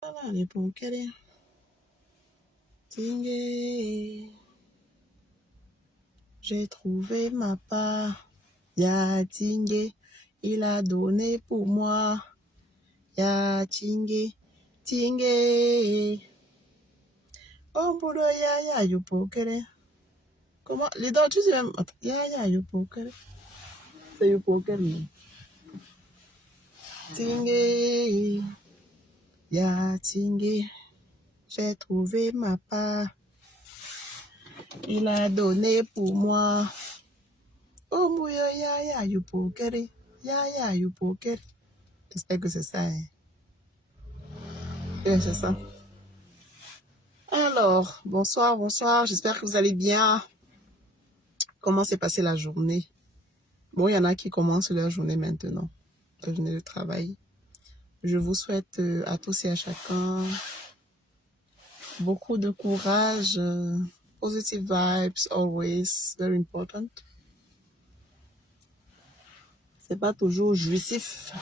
Voilà, les ponkele. Tingé. J'ai trouvé ma part. Ya Tingé. Il a donné pour moi. Ya Tingé. Tingé. Oh, boulot, ya, you pokele. Comment? Les dents, tu sais même. Ya, you pokele. C'est you pokele. Tingé. Ya Tingé. J'ai trouvé ma part. Il a donné pour moi. Oh, mouyo, ya, you pokele. Ya, you pokele. J'espère que c'est ça. Hein. Oui, c'est ça. Alors, bonsoir. J'espère que vous allez bien. Comment s'est passée la journée? Bon, il y en a qui commencent leur journée maintenant, la journée de travail. Je vous souhaite à tous et à chacun beaucoup de courage. Positive vibes, always, very important. C'est pas toujours jouissif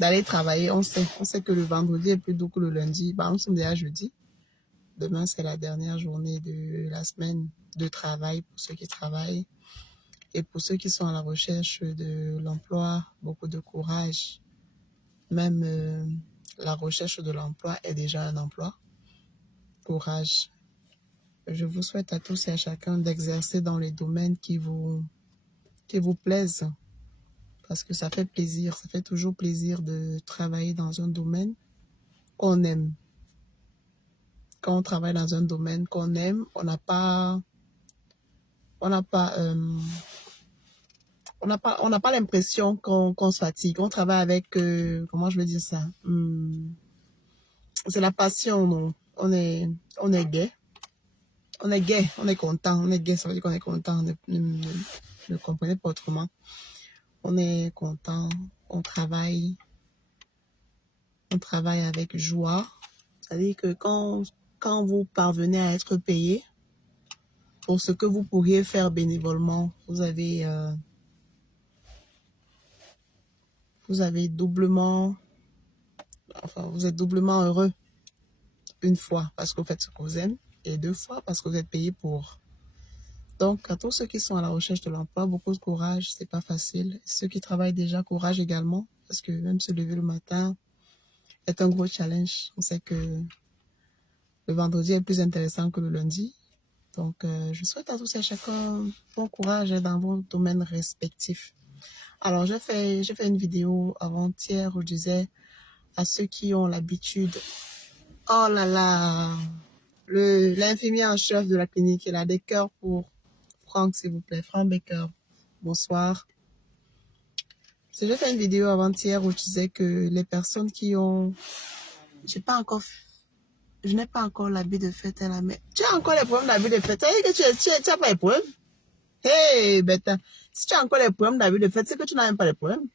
d'aller travailler. On sait que le vendredi est plus doux que le lundi. Bah, nous sommes déjà jeudi. Demain, c'est la dernière journée de la semaine de travail pour ceux qui travaillent. Et pour ceux qui sont à la recherche de l'emploi, beaucoup de courage. Même la recherche de l'emploi est déjà un emploi. Courage. Je vous souhaite à tous et à chacun d'exercer dans les domaines qui vous plaisent. Parce que ça fait plaisir, ça fait toujours plaisir de travailler dans un domaine qu'on aime. Quand on travaille dans un domaine qu'on aime, on n'a pas l'impression qu'on se fatigue. On travaille avec, comment je vais dire ça? C'est la passion, non? On est gai. On est gai, on est content. On est gai, ça veut dire qu'on est content. Ne comprenez pas autrement. On est content, on travaille avec joie. C'est-à-dire que quand vous parvenez à être payé pour ce que vous pourriez faire bénévolement, vous êtes doublement heureux. Une fois parce que vous faites ce que vous aimez et deux fois parce que vous êtes payé pour. Donc, à tous ceux qui sont à la recherche de l'emploi, beaucoup de courage, c'est pas facile. Ceux qui travaillent déjà, courage également, parce que même se lever le matin est un gros challenge. On sait que le vendredi est plus intéressant que le lundi. Donc, je souhaite à tous et à chacun bon courage dans vos domaines respectifs. Alors, j'ai fait une vidéo avant-hier où je disais à ceux qui ont l'habitude, oh là là, l'infirmier en chef de la clinique, il a des cœurs pour Franck, s'il vous plaît. Franck Becker, bonsoir. J'ai fait une vidéo avant-hier où je disais que les personnes qui ont... Je n'ai pas encore l'habit de fêter la mère. Tu as encore les problèmes d'habit de fête. Ça veut dire que tu n'as pas les problèmes. Hey, bêta. Si tu as encore les problèmes d'habit de fête, c'est que tu n'as même pas les problèmes.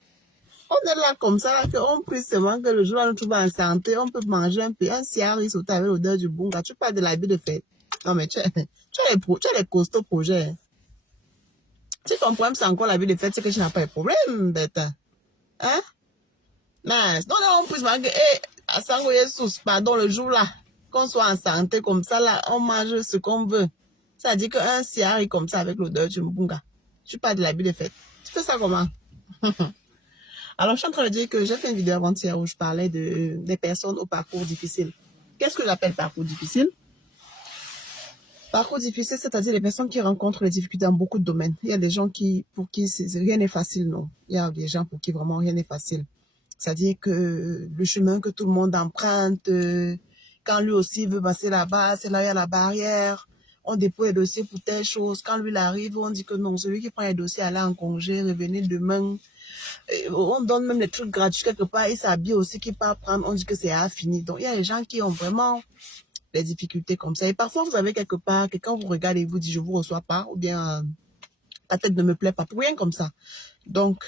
On est là comme ça, qu'on prie seulement que le jour où on trouve en santé, on peut manger un peu, un siari sauté avec l'odeur du bunga. Tu parles de l'habit de fête. Non, mais tu as les costauds projets. Si ton problème, c'est encore l'habit de fête, c'est que tu n'as pas les problèmes, bêta. Hein? Mais, non, on peut se marquer, à Sango Jesus, pardon, le jour là, qu'on soit en santé comme ça, là, on mange ce qu'on veut. Ça dit qu'un siari comme ça avec l'odeur du mbunga, tu parles de l'habit de fête. Tu fais ça comment? Alors, je suis en train de dire que j'ai fait une vidéo avant-hier où je parlais des personnes au parcours difficile. Qu'est-ce que j'appelle parcours difficile? Parcours difficile, c'est-à-dire les personnes qui rencontrent les difficultés dans beaucoup de domaines. Il y a des gens pour qui rien n'est facile, non. Il y a des gens pour qui vraiment rien n'est facile. C'est-à-dire que le chemin que tout le monde emprunte, quand lui aussi veut passer là-bas, c'est là où il y a la barrière. On dépose les dossiers pour telle chose. Quand lui il arrive, on dit que non, celui qui prend les dossiers, allait en congé, revenir demain. Et on donne même des trucs gratuits quelque part. Il s'habille aussi qui part prendre, on dit que c'est fini. Donc, il y a des gens qui ont vraiment des difficultés comme ça. Et parfois, vous avez quelque part, quelqu'un vous regarde et vous dit, je vous reçois pas, ou bien ta tête ne me plaît pas, pour rien comme ça. Donc,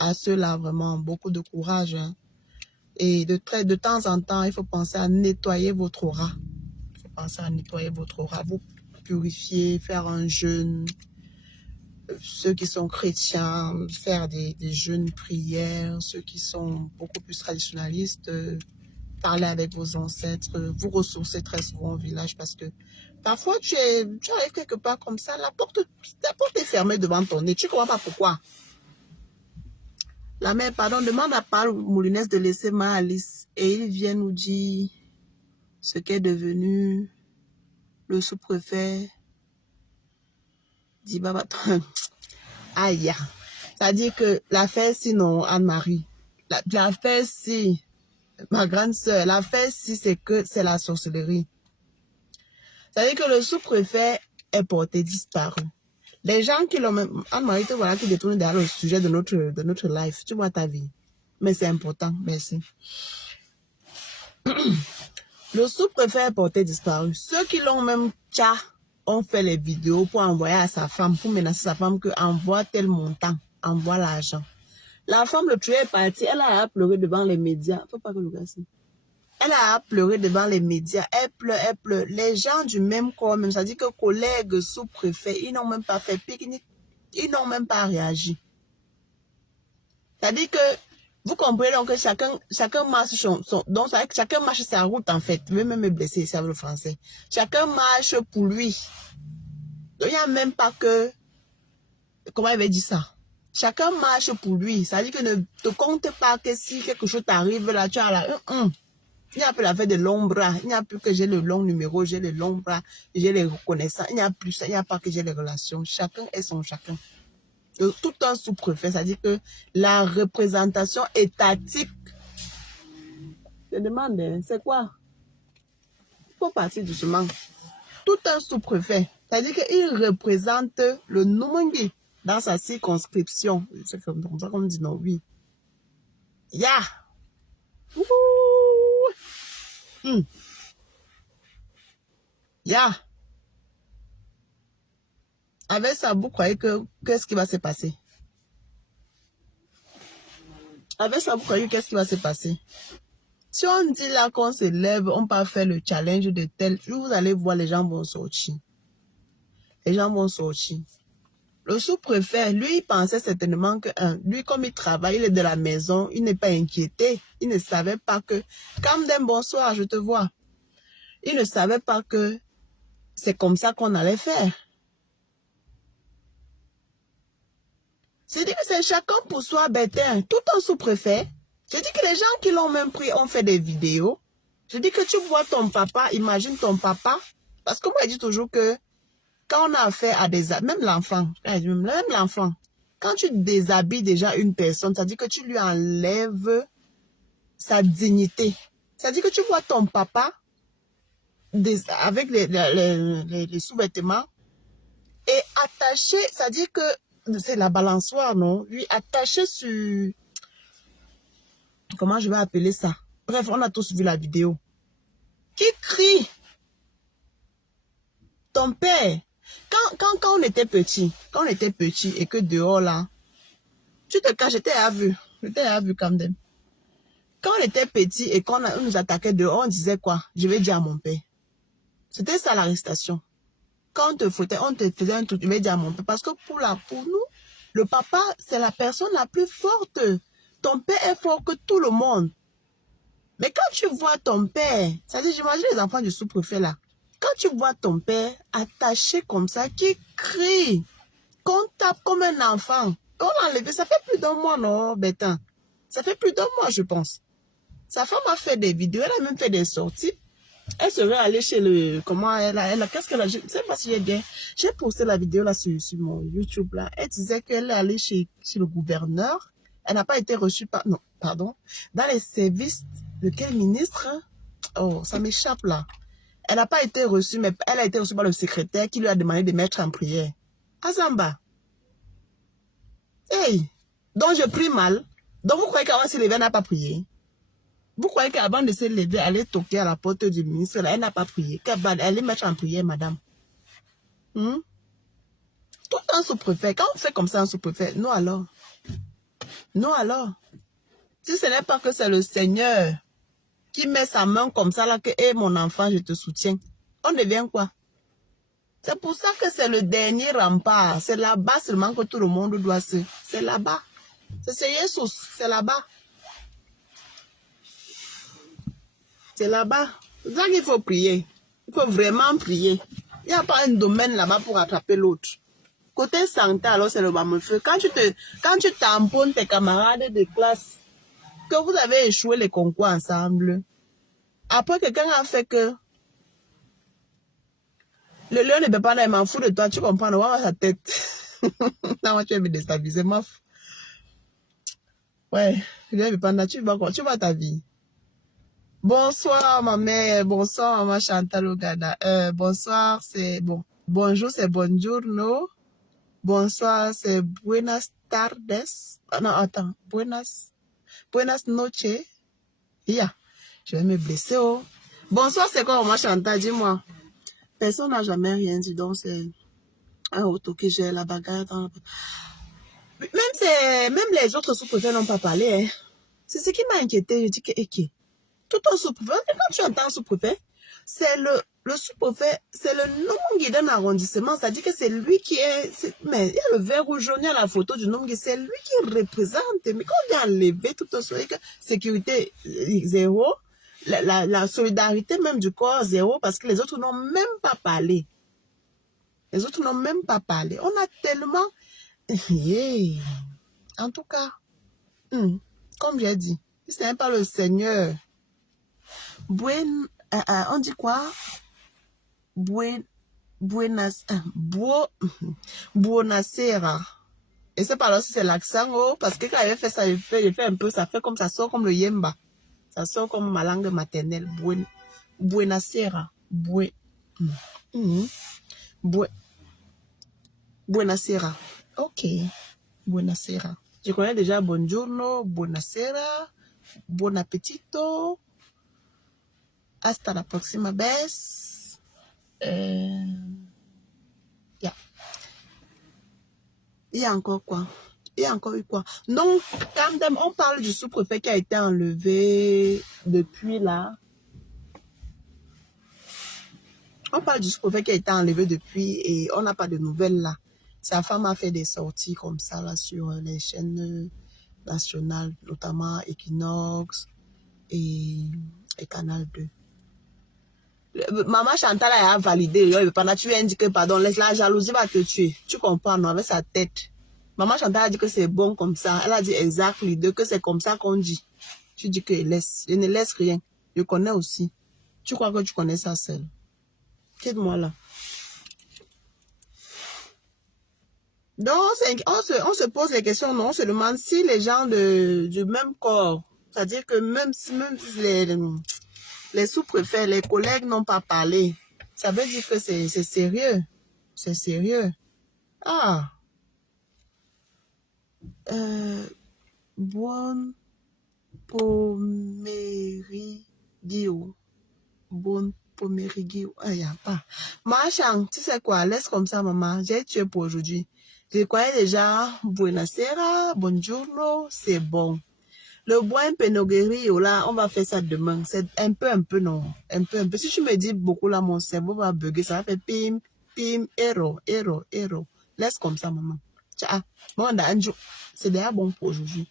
à ceux-là, vraiment, beaucoup de courage. Hein. Et de temps en temps, il faut penser à nettoyer votre aura. Il faut penser à nettoyer votre aura, vous purifier, faire un jeûne. Ceux qui sont chrétiens, faire des jeûnes prières. Ceux qui sont beaucoup plus traditionnalistes, parler avec vos ancêtres, vous ressourcer très souvent au village parce que parfois tu arrives quelque part comme ça, la porte est fermée devant ton nez, tu ne comprends pas pourquoi. La mère, pardon, demande à Paul Moulinès de laisser Alice et il vient nous dire ce qu'est devenu le sous-préfet d'Ibaba. Aïe, c'est-à-dire que l'affaire sinon Anne-Marie, l'affaire si ma grande sœur, l'affaire si c'est que c'est la sorcellerie. C'est-à-dire que le sous-préfet est porté disparu. Les gens qui l'ont même... Anne-Marie, te voilà qui détourne derrière le sujet de notre life. Tu vois ta vie. Mais c'est important. Merci. Le sous-préfet est porté disparu. Ceux qui l'ont même ont fait les vidéos pour envoyer à sa femme, pour menacer sa femme que envoie tel montant, envoie l'argent. La femme, le tueur est parti. Elle a pleuré devant les médias. Faut pas que le gars Elle a pleuré devant les médias. Elle pleure, elle pleure. Les gens du même corps, même, ça dit que collègues sous-préfets, ils n'ont même pas fait pique-nique. Ils n'ont même pas réagi. C'est-à-dire que, vous comprenez donc que chacun marche donc ça, chacun marche sa route en fait. Je vais même me blesser, c'est le français. Chacun marche pour lui. Donc il n'y a même pas que, comment il va dire ça? Chacun marche pour lui. Ça dit que ne te compte pas que si quelque chose t'arrive là, tu as là, il n'y a plus l'affaire de long bras. Il n'y a plus que j'ai le long numéro, j'ai le long bras, j'ai les reconnaissances. Il n'y a plus ça, il n'y a pas que j'ai les relations. Chacun est son chacun. Tout un sous-préfet, c'est-à-dire que la représentation étatique. Je demande, c'est quoi? Il faut partir doucement. Tout un sous-préfet, c'est-à-dire qu'il représente le Numangi dans sa circonscription. C'est comme ça qu'on dit non, oui. Ya! Ya! Avec ça, vous croyez que qu'est-ce qui va se passer? Avec ça, vous croyez qu'est-ce qui va se passer? Si on dit là qu'on se lève, on peut faire le challenge de tel, vous allez voir, les gens vont sortir. Les gens vont sortir. Le sous-préfet, lui, il pensait certainement que, lui, comme il travaille, il est de la maison, il n'est pas inquiété. Il ne savait pas que, Camden, bonsoir, je te vois. Il ne savait pas que c'est comme ça qu'on allait faire. C'est-à-dire que c'est chacun pour soi, Bétain, tout un sous-préfet. Je dis que les gens qui l'ont même pris ont fait des vidéos. Je dis que tu vois ton papa, imagine ton papa. Parce que moi, je dis toujours que quand on a affaire à des... Même l'enfant, quand tu déshabilles déjà une personne, ça dit que tu lui enlèves sa dignité. Ça dit que tu vois ton papa avec les sous-vêtements et attaché, ça dit que c'est la balançoire, non? Lui, attaché sur... Comment je vais appeler ça? Bref, on a tous vu la vidéo. Qui crie? Ton père. Quand on était petit, et que dehors là, tu te caches, j'étais à vue quand même. Quand on était petit et qu'on nous attaquait dehors, on disait quoi? Je vais dire à mon père. C'était ça l'arrestation. Quand on te fouettait, on te faisait un truc, je vais dire à mon père. Parce que pour nous, le papa, c'est la personne la plus forte. Ton père est fort que tout le monde. Mais quand tu vois ton père, ça dit, j'imagine les enfants du sous-préfet là. Quand tu vois ton père attaché comme ça, qui crie, qu'on tape comme un enfant, on l'a enlevé, ça fait plus d'un mois, non, Bétain? Ça fait plus d'un mois, je pense. Sa femme a fait des vidéos, elle a même fait des sorties. Elle serait allée chez le... Comment qu'est-ce qu'elle a... Je ne sais pas si j'ai bien... J'ai posté la vidéo là sur mon YouTube là. Elle disait qu'elle est allée chez le gouverneur. Elle n'a pas été reçue par... Non, pardon. Dans les services de quel ministre? Oh, ça m'échappe là. Elle n'a pas été reçue, mais elle a été reçue par le secrétaire qui lui a demandé de mettre en prière. Azamba. Hey! Donc je prie mal. Donc vous croyez qu'avant de se lever, elle n'a pas prié? Vous croyez qu'avant de se lever, elle est toquée à la porte du ministre, là, elle n'a pas prié? Elle allait mettre en prière, madame. Tout un sous-préfet. Quand on fait comme ça un sous-préfet, nous alors? Nous alors? Si ce n'est pas que c'est le Seigneur qui met sa main comme ça, là, que, hé, mon enfant, je te soutiens. On devient quoi? C'est pour ça que c'est le dernier rempart. C'est là-bas seulement que tout le monde doit se... C'est là-bas. C'est Jésus, c'est là-bas. C'est là-bas. C'est ça qu'il faut prier. Il faut vraiment prier. Il n'y a pas un domaine là-bas pour attraper l'autre. Côté santé, alors c'est le bas-feu. Quand tu tamponnes tes camarades de classe, que vous avez échoué les concours ensemble, après quelqu'un a fait que le lion ne peut pas aller, m'en fout de toi, tu comprends, on va voir sa tête. Non, tu vas me déstabiliser, meuf. Ouais, le lion ne peut pas aller, tu vois ta vie. Bonsoir, ma mère. Bonsoir, maman Chantal Ogada. Bonsoir, c'est bon. Bonjour, c'est buongiorno. Bonsoir, c'est buenas tardes. Ah, non, attends. Buenas noches. Yeah. Je vais me blesser, oh. Bonsoir, c'est quoi, maman Chantal? Dis-moi. Personne n'a jamais rien dit, donc c'est un auto que j'ai la bagarre dans la... Même les autres sous-préfets n'ont pas parlé, hein. C'est ce qui m'a inquiété. Je dis que, ok. Tout un sous-préfet, quand tu entends sous-préfet, c'est le sous-préfet, c'est le nom d'un arrondissement, ça dit que c'est lui qui est, mais il y a le vert rouge jaune, il y a la photo du nom, c'est lui qui représente, mais quand on vient enlever tout ça, sécurité zéro, la solidarité même du corps zéro, parce que les autres n'ont même pas parlé. Les autres n'ont même pas parlé. On a tellement, yeah. En tout cas, comme j'ai dit, ce n'est pas le Seigneur. On dit quoi? Buonasera. Et c'est pas là si c'est l'accent, oh, parce que quand il fait ça, il fait un peu, ça fait comme ça sort comme le yemba. Ça sort comme ma langue maternelle. Buonasera. Buonasera. Ok. Buonasera. Je connais déjà buongiorno, buonasera, buon appetito. Hasta la próxima vez. Yeah. Il y a encore quoi? Il y a encore eu quoi? Donc, quand même, on parle du sous-préfet qui a été enlevé depuis là. On parle du sous-préfet qui a été enlevé depuis et on n'a pas de nouvelles là. Sa femme a fait des sorties comme ça là sur les chaînes nationales, notamment Equinox et Canal 2. Maman Chantal a validé. Pendant tu viens dire que pardon, laisse la jalousie va te tuer. Tu comprends, non, avec sa tête. Maman Chantal a dit que c'est bon comme ça. Elle a dit exactement que c'est comme ça qu'on dit. Tu dis que laisse. Je ne laisse rien. Je connais aussi. Tu crois que tu connais ça seul. Quitte-moi là. Donc, on se pose les questions, non? On se demande si les gens du même corps, c'est-à-dire que même si les sous-préfets, les collègues n'ont pas parlé, ça veut dire que c'est sérieux. C'est sérieux. Ah. Buon pomeriggio. Bon pomeriggio. Ah, y a pas. Machan, tu sais quoi? Laisse comme ça, maman. J'ai tué pour aujourd'hui. Je croyais déjà, buonasera, buongiorno, c'est bon. Le buon pomeriggio, là, on va faire ça demain. C'est un peu, non. Un peu. Si tu me dis beaucoup, là, mon cerveau va bugger. Ça va faire pim, pim, error. Laisse comme ça, maman. Tiens, c'est déjà bon pour aujourd'hui.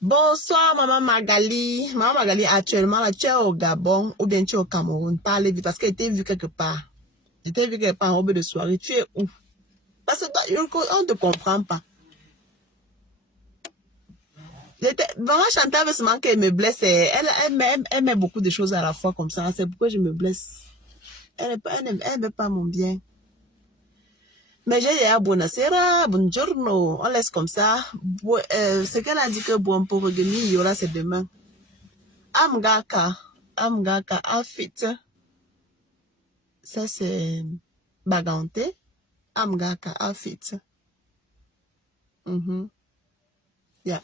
Bonsoir, maman Magali. Maman Magali, actuellement, là, tu es au Gabon ou bien tu es au Cameroun. Parlez vite parce qu'elle était vue quelque part. Je t'ai vu quelque part en robe de soirée. Tu es où? Parce que toi, on ne te comprend pas. Maman Chantal veut seulement qu'elle me blesse. Elle met beaucoup de choses à la fois comme ça. C'est pourquoi je me blesse. Elle ne veut pas mon bien. Mais j'ai dit, buonasera, buongiorno. On laisse comme ça. Ce qu'elle a dit que bon pour revenir, là, c'est demain. Amgaka, afit. Ça, c'est bagante. Amgaka, afit. Yeah.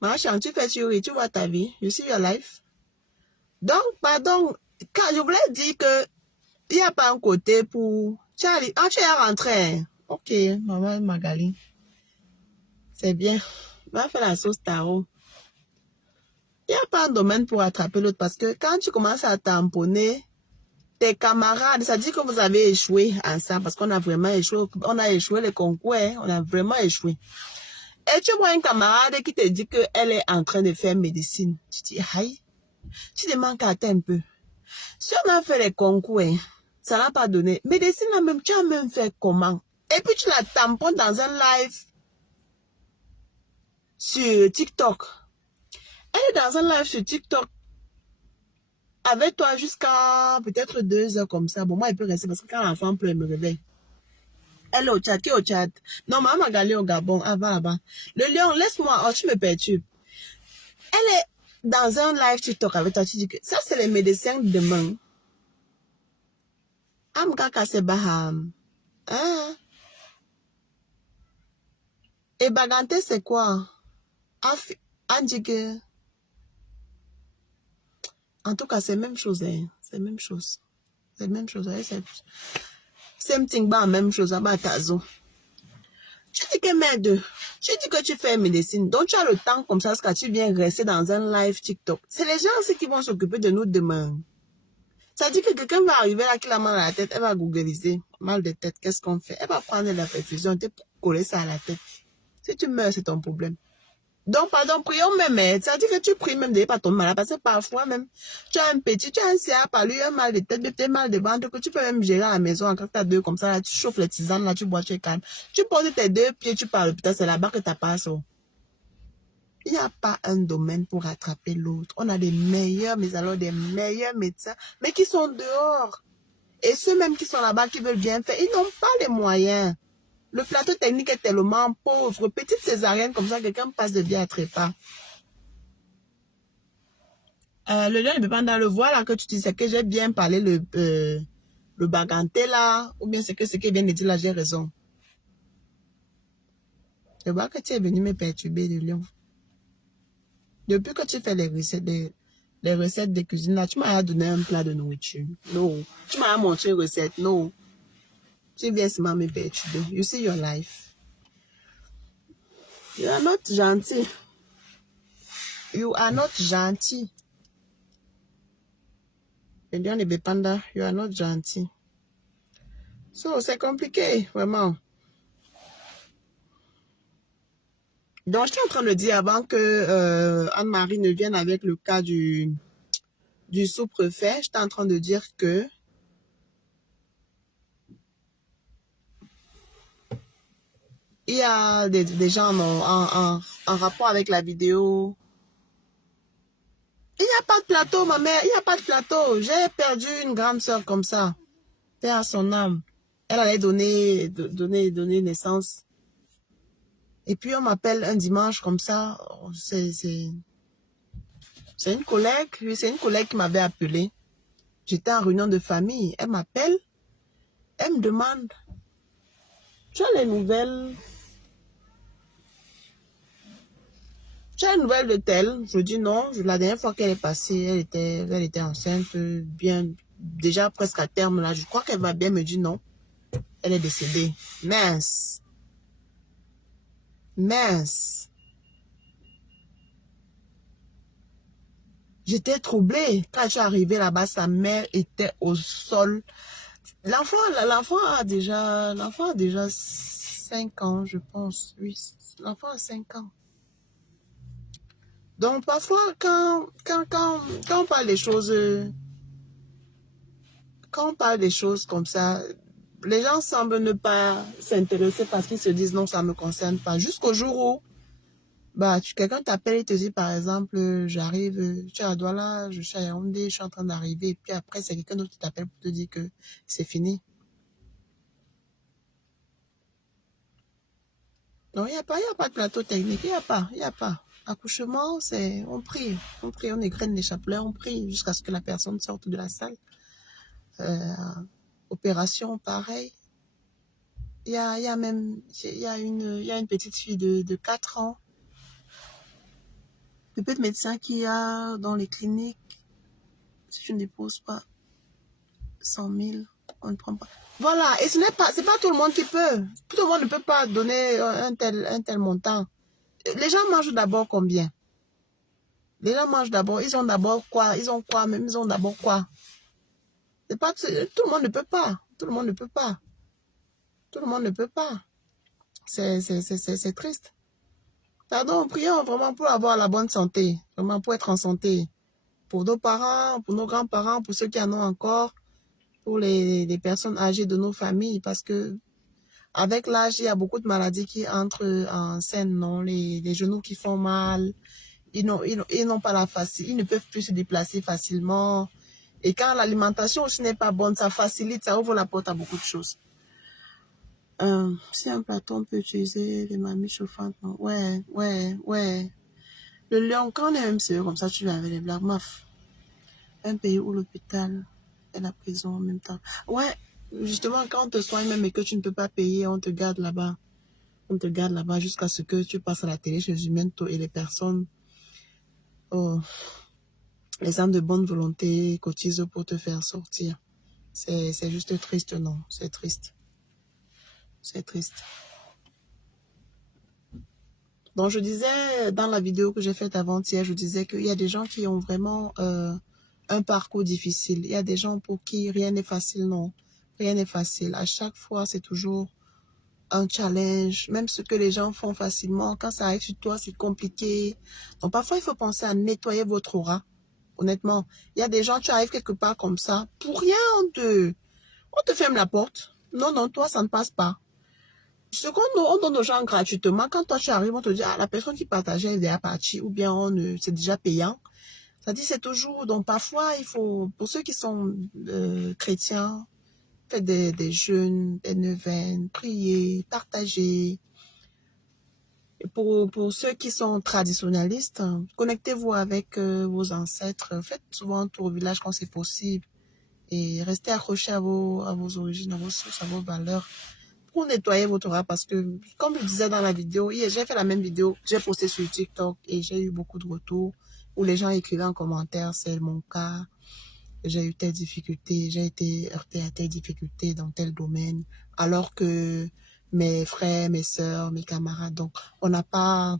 Machin, tu fais sur tu vois ta vie. You see your life. Donc, pardon, quand je voulais dire que il n'y a pas un côté pour... Charlie, tu es rentré. Ok, maman Magali. C'est bien. Va faire la sauce taro. Il n'y a pas un domaine pour attraper l'autre parce que quand tu commences à tamponner tes camarades, ça dit que vous avez échoué ensemble parce qu'on a vraiment échoué. On a échoué les concours, on a vraiment échoué. Et tu vois un camarade qui te dit qu'elle est en train de faire médecine. Tu dis, aïe, tu demandes qu'à attendre un peu. Si on a fait les concours, hein, ça n'a pas donné. Médecine, là même, tu as même fait comment? Et puis tu la tamponnes dans un live sur TikTok. Elle est dans un live sur TikTok avec toi jusqu'à peut-être 2 heures comme ça. Bon, moi, elle peut rester parce que quand l'enfant pleure, elle me réveille. Elle est au Tchad, qui est au Tchad? Non, maman Magali au Gabon, ah, va là-bas. Le lion, laisse-moi, oh, tu me perturbes. Elle est dans un live TikTok avec toi, tu dis que ça, c'est les médecins de demain. Amka Baham. Hein? Et Bagante, c'est quoi? Andige. En tout cas, c'est la même chose. Hein. C'est la même chose. C'est la même chose. C'est la même chose. Tu dis que merde. Tu dis que tu fais médecine. Donc, tu as le temps comme ça parce que tu viens rester dans un live TikTok. C'est les gens aussi qui vont s'occuper de nous demain. Ça dit que quelqu'un va arriver là qui a mal à la tête. Elle va googliser. Mal de tête. Qu'est-ce qu'on fait? Elle va prendre la perfusion. Tu peux coller ça à la tête. Si tu meurs, c'est ton problème. Donc, pardon, prions même. Ça dit que tu pries même de pas tomber malade. Parce que parfois même, tu as un petit, tu as un CA par lui, un mal de tête, peut-être mal de ventre, que tu peux même gérer à la maison quand tu as 2 comme ça. Là, tu chauffes les tisanes, là, tu bois, tu es calme. Tu poses tes 2 pieds, tu parles. Putain, c'est là-bas que tu passes. Il n'y a pas un domaine pour rattraper l'autre. On a des meilleurs, mais alors des meilleurs médecins, mais qui sont dehors. Et ceux même qui sont là-bas, qui veulent bien faire, ils n'ont pas les moyens. Le plateau technique est tellement pauvre. Petite césarienne comme ça, quelqu'un passe de bien à trépas. Le lion ne peut pas dans le voix là que tu dis, c'est que j'ai bien parlé le baganté là, ou bien c'est que ce qui vient de dire là, j'ai raison. Je vois que tu es venu me perturber, le lion. Depuis que tu fais les recettes de cuisine là, tu m'as donné un plat de nourriture. Non. Tu m'as montré une recette. Non. Tu viens seulement me perturber. You see your life. You are not gentil. You are not gentil. Le lion de Bepanda, you are not gentil. So, c'est compliqué, vraiment. Donc, je suis en train de dire avant que Anne-Marie ne vienne avec le cas du sous-préfet, j'étais en train de dire que il y a des gens en rapport avec la vidéo. Il n'y a pas de plateau, ma mère, il n'y a pas de plateau. J'ai perdu une grande soeur comme ça. Paix à son âme. Elle allait donner naissance. Et puis, on m'appelle un dimanche comme ça. C'est une collègue. Oui, c'est une collègue qui m'avait appelé. J'étais en réunion de famille. Elle m'appelle. Elle me demande, tu as les nouvelles? Tu as les nouvelles de telle? Je dis non. La dernière fois qu'elle est passée, elle était enceinte, bien, déjà presque à terme là. Je crois qu'elle va bien. Me dire non. Elle est décédée. Mince. Mince. J'étais troublée. Quand je suis arrivée là-bas, sa mère était au sol. L'enfant a déjà 5 ans, je pense. Oui, l'enfant a 5 ans. Donc, parfois, quand on parle des choses, comme ça, les gens semblent ne pas s'intéresser parce qu'ils se disent non, ça ne me concerne pas. Jusqu'au jour où, quelqu'un t'appelle et te dit, par exemple, j'arrive, je suis à Douala, je suis à Yaoundé, je suis en train d'arriver. Et puis après, c'est quelqu'un d'autre qui t'appelle pour te dire que c'est fini. Non, il n'y a pas de plateau technique, il n'y a pas. Accouchement, on prie, on égrène les chapelets, on prie jusqu'à ce que la personne sorte de la salle. Opération, pareil. Il y a une petite fille de 4 ans, le peu de médecins qu'il y a dans les cliniques, si je ne dépose pas 100 000, on ne prend pas. Voilà, et c'est pas tout le monde qui peut. Tout le monde ne peut pas donner un tel montant. Les gens mangent d'abord combien? Les gens mangent d'abord, ils ont d'abord quoi? Ils ont quoi même? Ils ont d'abord quoi? C'est pas, tout le monde ne peut pas. Tout le monde ne peut pas. Tout le monde ne peut pas. C'est triste. Pardon, prions vraiment pour avoir la bonne santé, vraiment pour être en santé. Pour nos parents, pour nos grands-parents, pour ceux qui en ont encore, pour les personnes âgées de nos familles, parce que avec l'âge, il y a beaucoup de maladies qui entrent en scène, non? Les genoux qui font mal, ils n'ont pas la facile, ils ne peuvent plus se déplacer facilement. Et quand l'alimentation aussi n'est pas bonne, ça facilite, ça ouvre la porte à beaucoup de choses. Si un plateau, on peut utiliser les mamies chauffantes, non? Ouais, ouais, ouais. Le lion, quand on est même sérieux comme ça, tu vas avec les blagues, maf. Un pays où l'hôpital et la prison en même temps. Ouais, justement, quand on te soigne même et que tu ne peux pas payer, on te garde là-bas. On te garde là-bas jusqu'à ce que tu passes à la télé chez Humento et les personnes, oh, les âmes de bonne volonté cotisent pour te faire sortir. C'est juste triste, non? C'est triste. C'est triste. Donc, je disais dans la vidéo que j'ai faite avant-hier, je disais qu'il y a des gens qui ont vraiment un parcours difficile. Il y a des gens pour qui rien n'est facile, non. Rien n'est facile. À chaque fois, c'est toujours un challenge. Même ce que les gens font facilement, quand ça arrive sur toi, c'est compliqué. Donc, parfois, il faut penser à nettoyer votre aura. Honnêtement, il y a des gens, tu arrives quelque part comme ça, pour rien, on te ferme la porte. Non, non, toi, ça ne passe pas. Ce qu'on on donne aux gens gratuitement, quand toi tu arrives, on te dit, ah, la personne qui partageait est déjà partie, ou bien c'est déjà payant. Ça dit, c'est toujours, donc parfois, il faut, pour ceux qui sont chrétiens, faites des jeûnes, des neuvaines, priez, partagez. Et pour ceux qui sont traditionnalistes, connectez-vous avec vos ancêtres, faites souvent un tour au village quand c'est possible, et restez accrochés à vos origines, à vos sources, à vos valeurs. Pour nettoyer votre aura, parce que, comme je disais dans la vidéo, j'ai fait la même vidéo, j'ai posté sur TikTok et j'ai eu beaucoup de retours où les gens écrivaient en commentaire, c'est mon cas, j'ai eu telle difficulté, j'ai été heurté à telle difficulté dans tel domaine, alors que mes frères, mes sœurs, mes camarades, donc on n'a pas...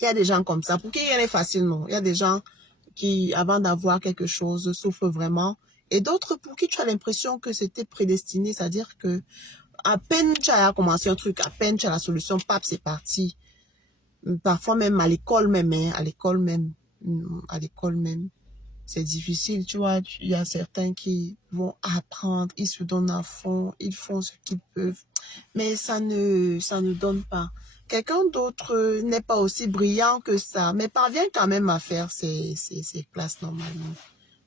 Il y a des gens comme ça, pour qui rien n'est facile, non. Il y a des gens qui, avant d'avoir quelque chose, souffrent vraiment, et d'autres pour qui tu as l'impression que c'était prédestiné, c'est-à-dire que à peine tu as commencé un truc, à peine tu as la solution, pap, c'est parti. Parfois même à l'école même, hein, à l'école même, c'est difficile, tu vois. Il y a certains qui vont apprendre, ils se donnent à fond, ils font ce qu'ils peuvent, mais ça ne donne pas. Quelqu'un d'autre n'est pas aussi brillant que ça, mais parvient quand même à faire ses classes normalement.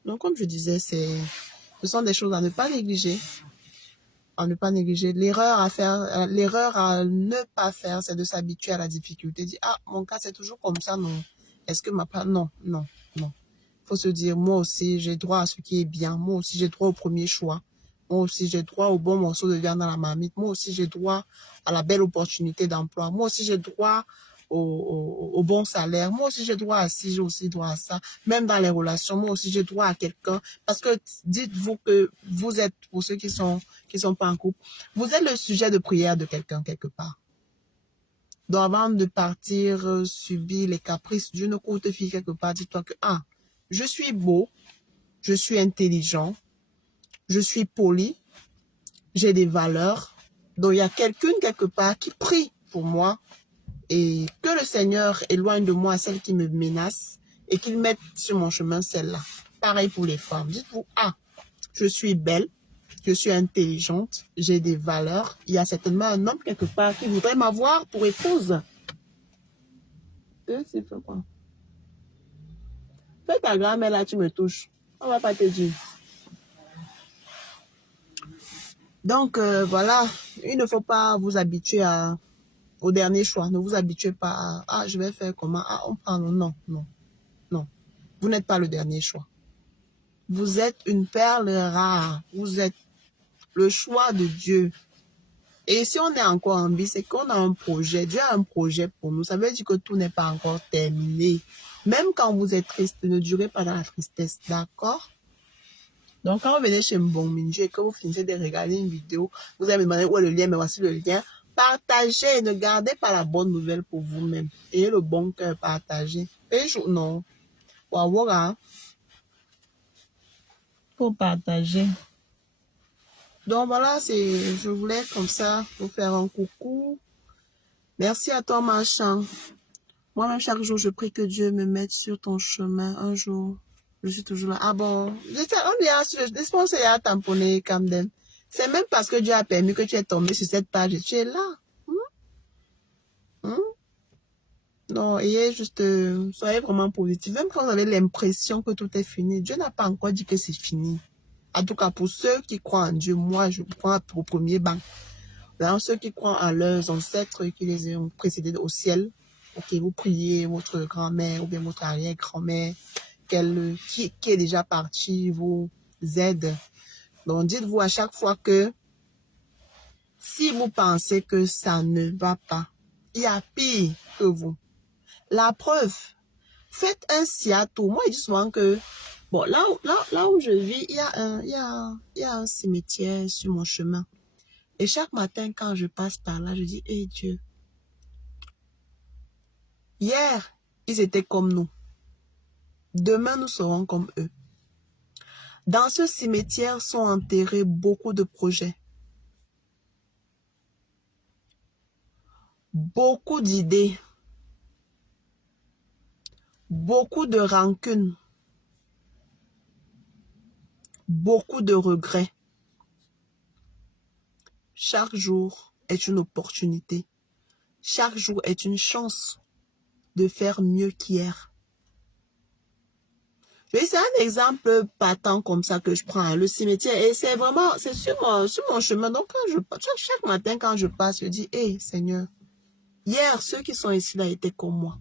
Donc, comme je disais, ce sont des choses à ne pas négliger. À ne pas négliger. L'erreur à ne pas faire, c'est de s'habituer à la difficulté. Dire, ah, mon cas, c'est toujours comme ça, non. Est-ce que non, non, non. Faut se dire, moi aussi, j'ai droit à ce qui est bien. Moi aussi, j'ai droit au premier choix. Moi aussi, j'ai droit au bon morceau de viande dans la marmite. Moi aussi, j'ai droit à la belle opportunité d'emploi. Moi aussi, j'ai droit au bon salaire. Moi aussi, j'ai droit à ci, j'ai aussi droit à ça. Même dans les relations, moi aussi, j'ai droit à quelqu'un. Parce que dites-vous que vous êtes, pour ceux qui sont pas en couple, vous êtes le sujet de prière de quelqu'un quelque part. Donc, avant de partir subir les caprices d'une courte fille quelque part, dis-toi que, ah, je suis beau, je suis intelligent, je suis poli, j'ai des valeurs. Donc, il y a quelqu'un quelque part qui prie pour moi et que le Seigneur éloigne de moi celle qui me menace et qu'il mette sur mon chemin celle-là. Pareil pour les femmes. Dites-vous, ah, je suis belle, je suis intelligente, j'ai des valeurs. Il y a certainement un homme quelque part qui voudrait m'avoir pour épouse. C'est quoi? Fais ta grand-mère là, tu me touches. On va pas te dire. Donc, voilà, il ne faut pas vous habituer au dernier choix. Ne vous habituez pas à, ah, je vais faire comment? Ah, on prend, non, non, non. Vous n'êtes pas le dernier choix. Vous êtes une perle rare. Vous êtes le choix de Dieu. Et si on est encore en vie, c'est qu'on a un projet. Dieu a un projet pour nous. Ça veut dire que tout n'est pas encore terminé. Même quand vous êtes triste, ne durez pas dans la tristesse. D'accord? Donc, quand vous venez chez Mbongminji et que vous finissez de regarder une vidéo, vous allez me demander où est le lien, mais voici le lien. Partagez, ne gardez pas la bonne nouvelle pour vous-même. Ayez le bon cœur, partagez. Et non. Voilà. Faut partager. Donc voilà, je voulais comme ça vous faire un coucou. Merci à toi, Marchand. Moi-même, chaque jour, je prie que Dieu me mette sur ton chemin un jour. Je suis toujours là. Ah bon, on y a, je pense qu'il y a tamponné Camden. C'est même parce que Dieu a permis que tu es tombé sur cette page et tu es là. Hmm? Non, ayez juste, soyez vraiment positif. Même quand vous avez l'impression que tout est fini, Dieu n'a pas encore dit que c'est fini. En tout cas, pour ceux qui croient en Dieu, moi, je prends au premier banc. Dans ceux qui croient en leurs ancêtres qui les ont précédés au ciel, ok, vous priez votre grand-mère ou bien votre arrière-grand-mère, qui est déjà partie, vous aide. Donc, dites-vous à chaque fois que si vous pensez que ça ne va pas, il y a pire que vous. La preuve, faites un siato. Moi, je dis souvent que, bon, là où je vis, il y a un cimetière sur mon chemin. Et chaque matin, quand je passe par là, je dis, hey Dieu, hier, ils étaient comme nous. Demain, nous serons comme eux. Dans ce cimetière sont enterrés beaucoup de projets, beaucoup d'idées, beaucoup de rancunes, beaucoup de regrets. Chaque jour est une opportunité. Chaque jour est une chance de faire mieux qu'hier. C'est un exemple patent comme ça que je prends, le cimetière. Et c'est vraiment, c'est sur mon chemin. Donc, chaque matin, quand je passe, je dis, hey, Seigneur, hier, ceux qui sont ici là étaient comme moi.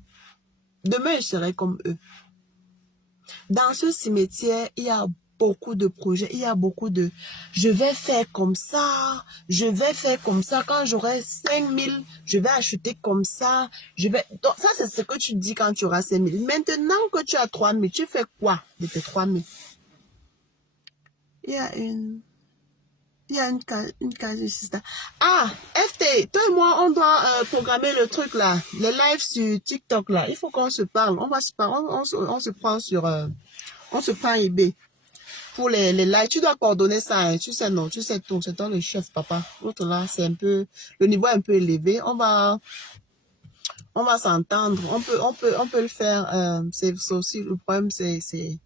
Demain, je serai comme eux. Dans ce cimetière, il y a beaucoup de projets, il y a beaucoup de je vais faire comme ça, je vais faire comme ça. Quand j'aurai 5000, je vais acheter comme ça. Donc, ça, c'est ce que tu dis quand tu auras 5000. Maintenant que tu as 3000, tu fais quoi de tes 3000? Il y a une case ici. Ah, FT, toi et moi, on doit programmer le truc là, les lives sur TikTok là. Il faut qu'on se parle. On va se parler, on se prend sur, on se prend eBay. Pour les lives, tu dois coordonner ça, hein. Tu sais, non, tu sais tout, c'est toi le chef, papa. L'autre là, c'est un peu, le niveau est un peu élevé. On va s'entendre. On peut le faire. C'est aussi, le problème, c'est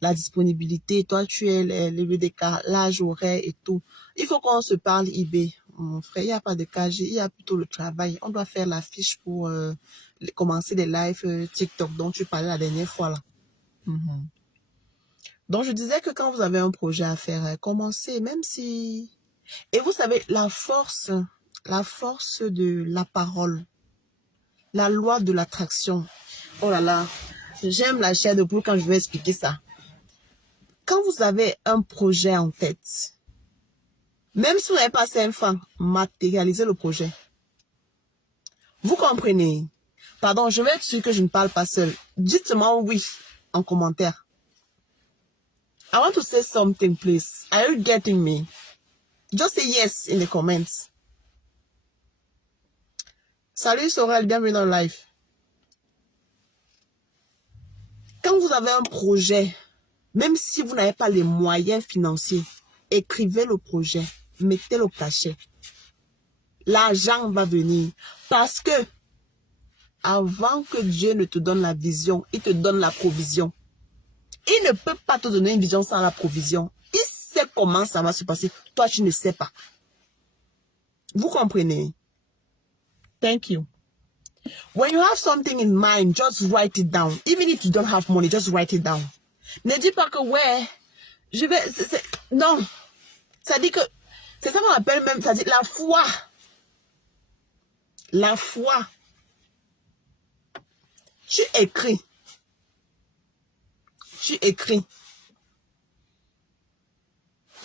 la disponibilité. Toi, tu es le décalage horaire et tout. Il faut qu'on se parle eBay. Mon frère, il n'y a pas de KG, il y a plutôt le travail. On doit faire la fiche pour commencer les lives TikTok dont tu parlais la dernière fois là. Donc, je disais que quand vous avez un projet à faire, commencez, même si... Et vous savez, la force de la parole, la loi de l'attraction. Oh là là, j'aime la chair de poule quand je vais expliquer ça. Quand vous avez un projet en tête, même si vous n'avez pas 5 francs, matérialisez le projet. Vous comprenez? Pardon, je vais être sûr que je ne parle pas seul. Dites-moi oui en commentaire. I want to say something, please. Are you getting me? Just say yes in the comments. Salut Sorel, bienvenue dans le live. Quand vous avez un projet, même si vous n'avez pas les moyens financiers, écrivez le projet, mettez le cachet. L'argent va venir. Parce que avant que Dieu ne te donne la vision, il te donne la provision. Il ne peut pas te donner une vision sans la provision. Il sait comment ça va se passer. Toi, tu ne sais pas. Vous comprenez? Thank you. When you have something in mind, just write it down. Even if you don't have money, just write it down. Ne dis pas que, ouais, je vais... Non. Ça dit que... C'est ça qu'on appelle même... Ça dit la foi. La foi. Tu écris. Tu écris.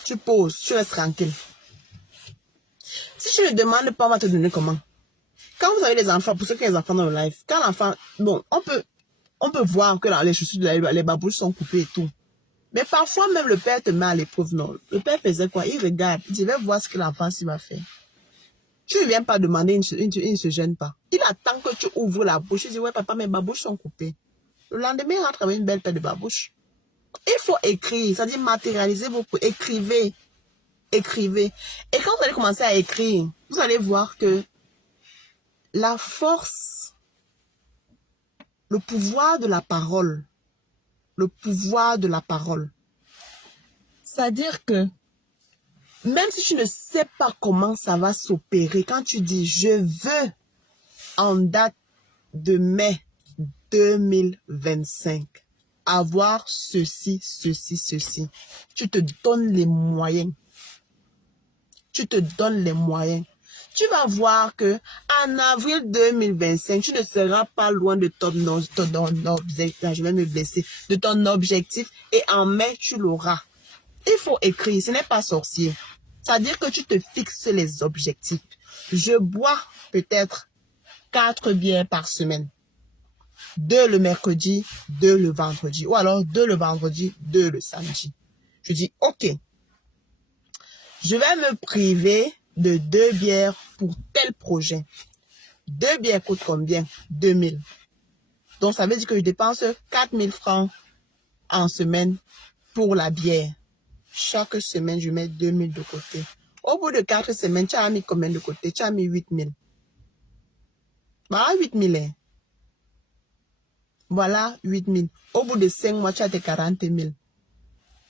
Tu poses. Tu restes tranquille. Si tu ne demandes pas, on va te donner comment? Quand vous avez des enfants, pour ceux qui ont des enfants dans le live, quand l'enfant... Bon, on peut voir que les chaussures, les babouches sont coupées et tout. Mais parfois, même le père te met à l'épreuve. Non. Le père faisait quoi? Il regarde. Il dit, va voir ce que l'enfant va faire. Tu ne viens pas demander, il ne se gêne pas. Il attend que tu ouvres la bouche. Il dit, ouais, papa, mes babouches sont coupées. Le lendemain, il rentre avec une belle paire de babouches. Il faut écrire. C'est-à-dire matérialiser vos... Écrivez. Écrivez. Et quand vous allez commencer à écrire, vous allez voir que la force Le pouvoir de la parole. Le pouvoir de la parole. C'est-à-dire que même si tu ne sais pas comment ça va s'opérer, quand tu dis « je veux » en date de mai 2025, avoir ceci, ceci, ceci, tu te donnes les moyens. Tu te donnes les moyens. Tu vas voir que en avril 2025, tu ne seras pas loin de ton objectif. Je vais me blesser. De ton objectif. Et en mai, tu l'auras. Il faut écrire. Ce n'est pas sorcier. C'est-à-dire que tu te fixes les objectifs. Je bois peut-être 4 bières par semaine. 2 le mercredi, 2 le vendredi. Ou alors 2 le vendredi, 2 le samedi. Je dis, ok. Je vais me priver de 2 bières pour tel projet. 2 bières coûtent combien? 2000. Donc, ça veut dire que je dépense 4000 francs en semaine pour la bière. Chaque semaine, je mets 2000 de côté. Au bout de 4 semaines, tu as mis combien de côté? Tu as mis 8000. Voilà 8000. Hein. Voilà 8000. Au bout de 5 mois, tu as tes 40 000.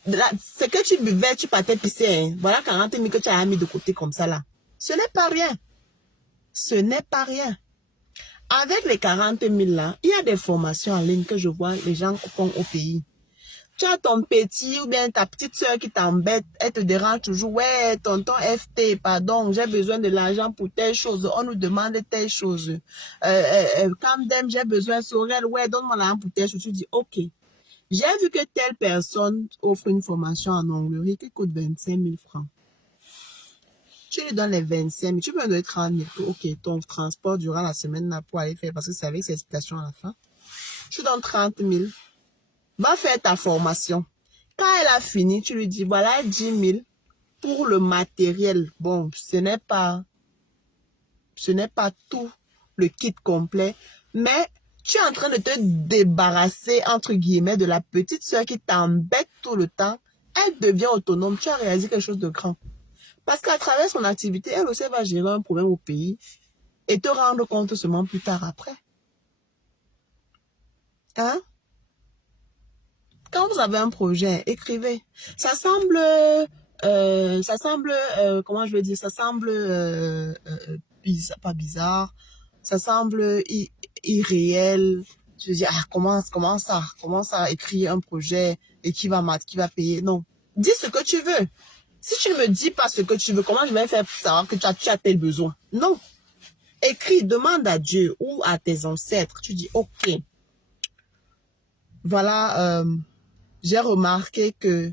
Ce que tu buvais, tu partais pisser. Hein. Voilà 40 000 que tu as mis de côté comme ça là. Ce n'est pas rien. Ce n'est pas rien. Avec les 40 000 là, il y a des formations en ligne que je vois les gens font au pays. Tu as ton petit ou bien ta petite soeur qui t'embête, elle te dérange toujours. Ouais, tonton FT, pardon, j'ai besoin de l'argent pour telle chose. On nous demande telle chose. Camden, j'ai besoin de Sorel. Ouais, donne-moi l'argent pour telle chose. Tu dis, ok. J'ai vu que telle personne offre une formation en onglerie qui coûte 25 000 francs. Tu lui donnes les 25 000. Tu peux me donner 30 000. Ok, ton transport durant la semaine là pour aller faire, parce que c'est avec ces explications à la fin. Tu donnes 30 000. Va faire ta formation. Quand elle a fini, tu lui dis, voilà 10 000 pour le matériel. Bon, ce n'est pas tout le kit complet, mais tu es en train de te débarrasser, entre guillemets, de la petite soeur qui t'embête tout le temps. Elle devient autonome. Tu as réalisé quelque chose de grand. Parce qu'à travers son activité, elle aussi va gérer un problème au pays et te rendre compte seulement plus tard après. Hein? Quand vous avez un projet, écrivez. Ça semble, comment je vais dire, ça semble bizarre, pas bizarre, ça semble irréel. Je veux dire, comment ça écrire un projet et qui va payer? Non, dis ce que tu veux. Si tu ne me dis pas ce que tu veux, comment je vais faire pour savoir que tu as tel besoin? Non, écris, demande à Dieu ou à tes ancêtres. Tu dis, ok, voilà. J'ai remarqué que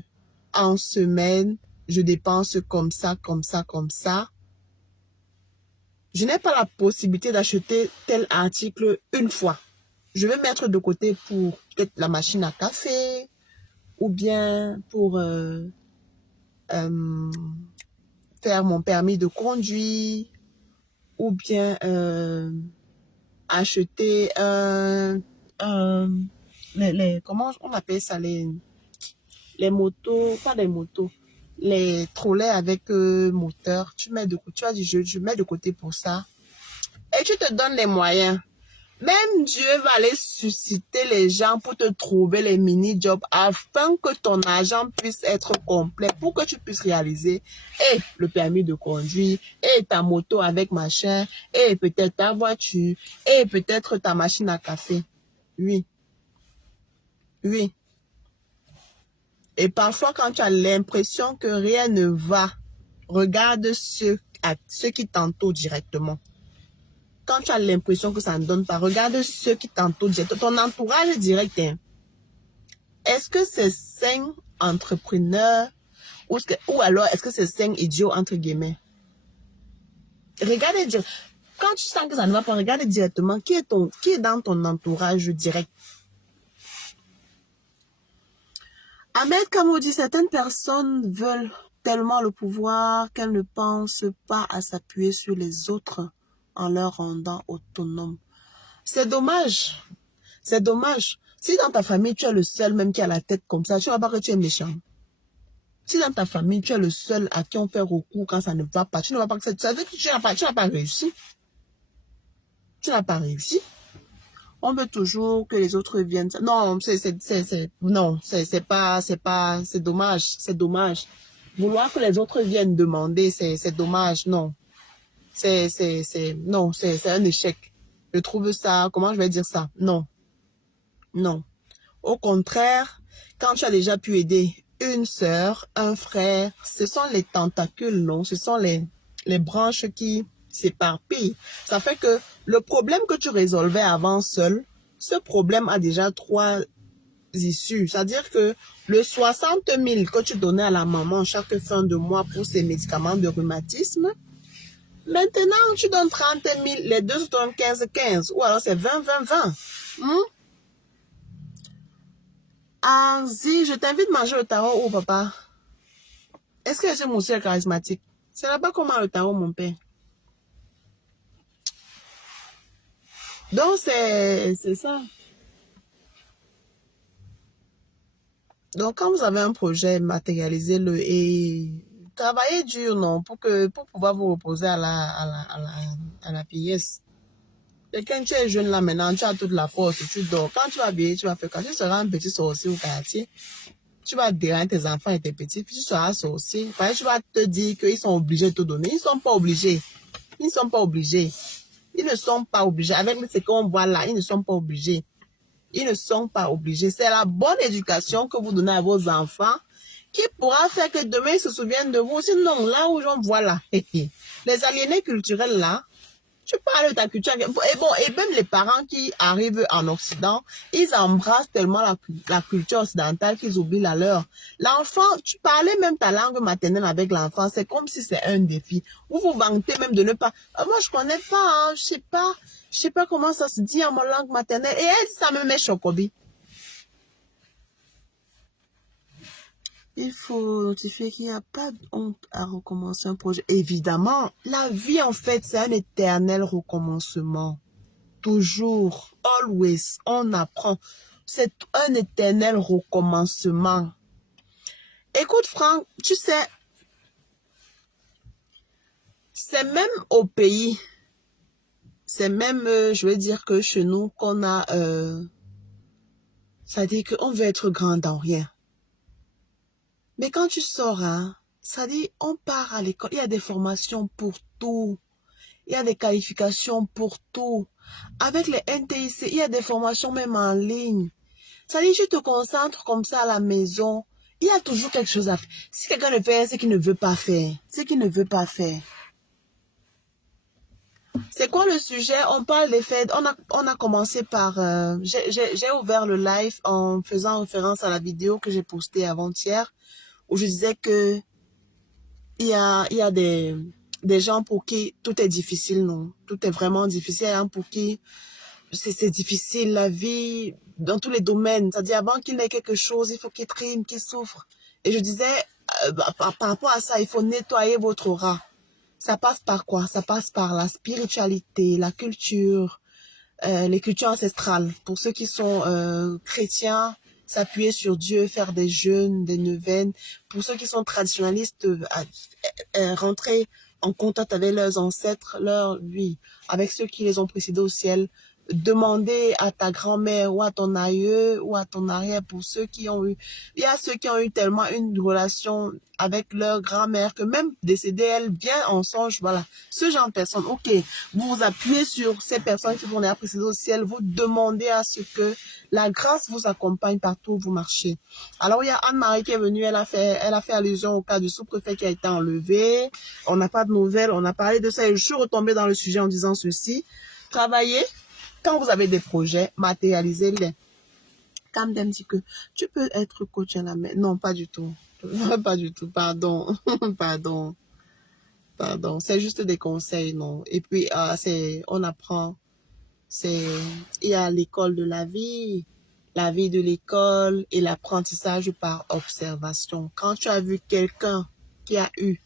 en semaine, je dépense comme ça, comme ça, comme ça. Je n'ai pas la possibilité d'acheter tel article une fois. Je vais mettre de côté pour peut-être la machine à café ou bien pour faire mon permis de conduire ou bien acheter comment on appelle ça, les motos, pas les motos, les trolleys avec moteur. Tu as dit, je mets de côté pour ça. Et tu te donnes les moyens. Même Dieu va aller susciter les gens pour te trouver les mini-jobs afin que ton argent puisse être complet, pour que tu puisses réaliser et le permis de conduire, et ta moto avec machin, et peut-être ta voiture, et peut-être ta machine à café. Oui. Oui. Et parfois, quand tu as l'impression que rien ne va, regarde ceux qui t'entourent directement. Quand tu as l'impression que ça ne donne pas, regarde ceux qui t'entourent directement. Ton entourage direct. Hein. Est-ce que c'est 5 entrepreneurs ou alors est-ce que c'est 5 idiots entre guillemets? Regarde, quand tu sens que ça ne va pas, regarde directement qui est dans ton entourage direct. Ahmed Kamou dit, certaines personnes veulent tellement le pouvoir qu'elles ne pensent pas à s'appuyer sur les autres en leur rendant autonomes. C'est dommage. C'est dommage. Si dans ta famille, tu es le seul même qui a la tête comme ça, tu ne vas pas que tu es méchant. Si dans ta famille, tu es le seul à qui on fait recours quand ça ne va pas, tu ne vas pas que ça veut dire que tu n'as pas réussi. Tu n'as pas réussi. On veut toujours que les autres viennent. Non, non, c'est dommage, c'est dommage. Vouloir que les autres viennent demander, c'est dommage, non. Non, c'est un échec. Je trouve ça, comment je vais dire ça? Non, non. Au contraire, quand tu as déjà pu aider une sœur, un frère, ce sont les tentacules, non? Ce sont les branches qui s'éparpillent. Ça fait que le problème que tu résolvais avant seul, ce problème a déjà trois issues. C'est-à-dire que le 60 000 que tu donnais à la maman chaque fin de mois pour ses médicaments de rhumatisme, maintenant tu donnes 30 000, les deux se donnent 15. Ou alors c'est 20. Si je t'invite à manger le tarot, oh papa. Est-ce que je suis monsieur charismatique? C'est là-bas qu'on mange le tarot, mon père. Donc, c'est ça. Donc, quand vous avez un projet, matérialisez-le et travaillez dur, non, pour pouvoir vous reposer à la vieillesse. Et quand tu es jeune là maintenant, tu as toute la force, tu dors. Quand tu vas vieillir, tu vas faire quand tu seras un petit sorcier au quartier, tu vas déranger tes enfants et tes petits, puis tu seras sorcier. Parce que tu vas te dire qu'ils sont obligés de te donner. Ils ne sont pas obligés. Ils ne sont pas obligés. Ils ne sont pas obligés. Avec ce qu'on voit là, ils ne sont pas obligés. Ils ne sont pas obligés. C'est la bonne éducation que vous donnez à vos enfants qui pourra faire que demain ils se souviennent de vous. Sinon, là où j'en vois là, les aliénés culturels là, tu parles de ta culture. Et même les parents qui arrivent en Occident, ils embrassent tellement la culture occidentale qu'ils oublient la leur. L'enfant, tu parlais même ta langue maternelle avec l'enfant, c'est comme si c'est un défi. Vous vous vantez même de ne pas. Moi, je connais pas, hein, je sais pas comment ça se dit en ma langue maternelle. Et elle, ça me met chocobi. Il faut notifier qu'il n'y a pas de honte à recommencer un projet. Évidemment, la vie, en fait, c'est un éternel recommencement. Toujours, always, on apprend. C'est un éternel recommencement. Écoute, Franck, tu sais, c'est même au pays, c'est même, je veux dire que chez nous, qu'on a, ça dit qu'on veut être grand dans rien. Mais quand tu sors, hein, ça dit, on part à l'école, il y a des formations pour tout. Il y a des qualifications pour tout. Avec les NTIC, il y a des formations même en ligne. Ça dit, tu te concentres comme ça à la maison. Il y a toujours quelque chose à faire. Si quelqu'un ne fait, c'est qu'il ne veut pas faire. C'est qu'il ne veut pas faire. C'est quoi le sujet? On parle des fêtes. On a commencé par... j'ai ouvert le live en faisant référence à la vidéo que j'ai postée avant-hier, où je disais que il y a des gens pour qui tout est difficile, non? Tout est vraiment difficile. Hein, pour qui c'est difficile, la vie, dans tous les domaines. C'est-à-dire, avant qu'il n'ait quelque chose, il faut qu'il trime, qu'il souffre. Et je disais, par rapport à ça, il faut nettoyer votre aura. Ça passe par quoi? Ça passe par la spiritualité, la culture, les cultures ancestrales. Pour ceux qui sont chrétiens, s'appuyer sur Dieu, faire des jeûnes, des neuvaines. Pour ceux qui sont traditionnalistes, rentrer en contact avec leurs ancêtres, avec ceux qui les ont précédés au ciel. Demander à ta grand-mère ou à ton aïeux ou à ton arrière pour ceux qui ont eu. Il y a ceux qui ont eu tellement une relation avec leur grand-mère que même décédée, elle vient en songe. Voilà. Ce genre de personnes. Ok. Vous vous appuyez sur ces personnes qui vont les précéder au ciel. Vous demandez à ce que la grâce vous accompagne partout où vous marchez. Alors, il y a Anne-Marie qui est venue. Elle a fait allusion au cas du sous-préfet qui a été enlevé. On n'a pas de nouvelles. On a parlé de ça et je suis retombée dans le sujet en disant ceci. Travaillez. Quand vous avez des projets, matérialisez-les. Camden dit que tu peux être coach à la main. Non, pas du tout. Pas du tout. Pardon. Pardon. C'est juste des conseils, non. Et puis, on apprend. Il y a l'école de la vie de l'école et l'apprentissage par observation. Quand tu as vu quelqu'un qui a eu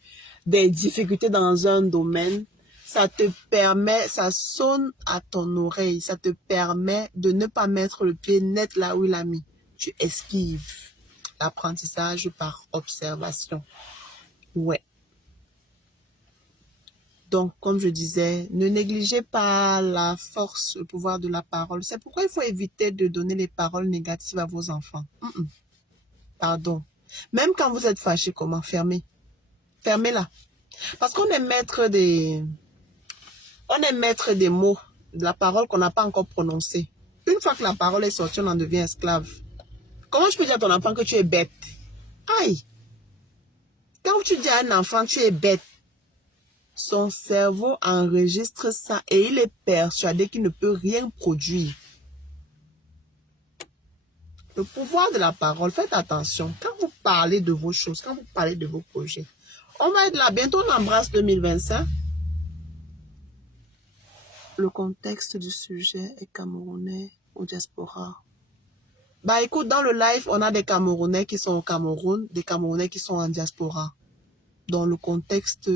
des difficultés dans un domaine, ça te permet, ça sonne à ton oreille, ça te permet de ne pas mettre le pied net là où il a mis. Tu esquives l'apprentissage par observation. Ouais. Donc, comme je disais, ne négligez pas la force, le pouvoir de la parole. C'est pourquoi il faut éviter de donner les paroles négatives à vos enfants. Pardon. Même quand vous êtes fâché, comment? Fermez. Fermez-la. Parce qu'on est maître des mots, de la parole qu'on n'a pas encore prononcée. Une fois que la parole est sortie, on en devient esclave. Comment je peux dire à ton enfant que tu es bête? Aïe! Quand tu dis à un enfant tu es bête, son cerveau enregistre ça et il est persuadé qu'il ne peut rien produire. Le pouvoir de la parole, faites attention. Quand vous parlez de vos choses, quand vous parlez de vos projets, on va être là. Bientôt, on embrasse 2025. Le contexte du sujet est camerounais ou diaspora. Bah écoute, dans le live, on a des Camerounais qui sont au Cameroun, des Camerounais qui sont en diaspora. Donc le contexte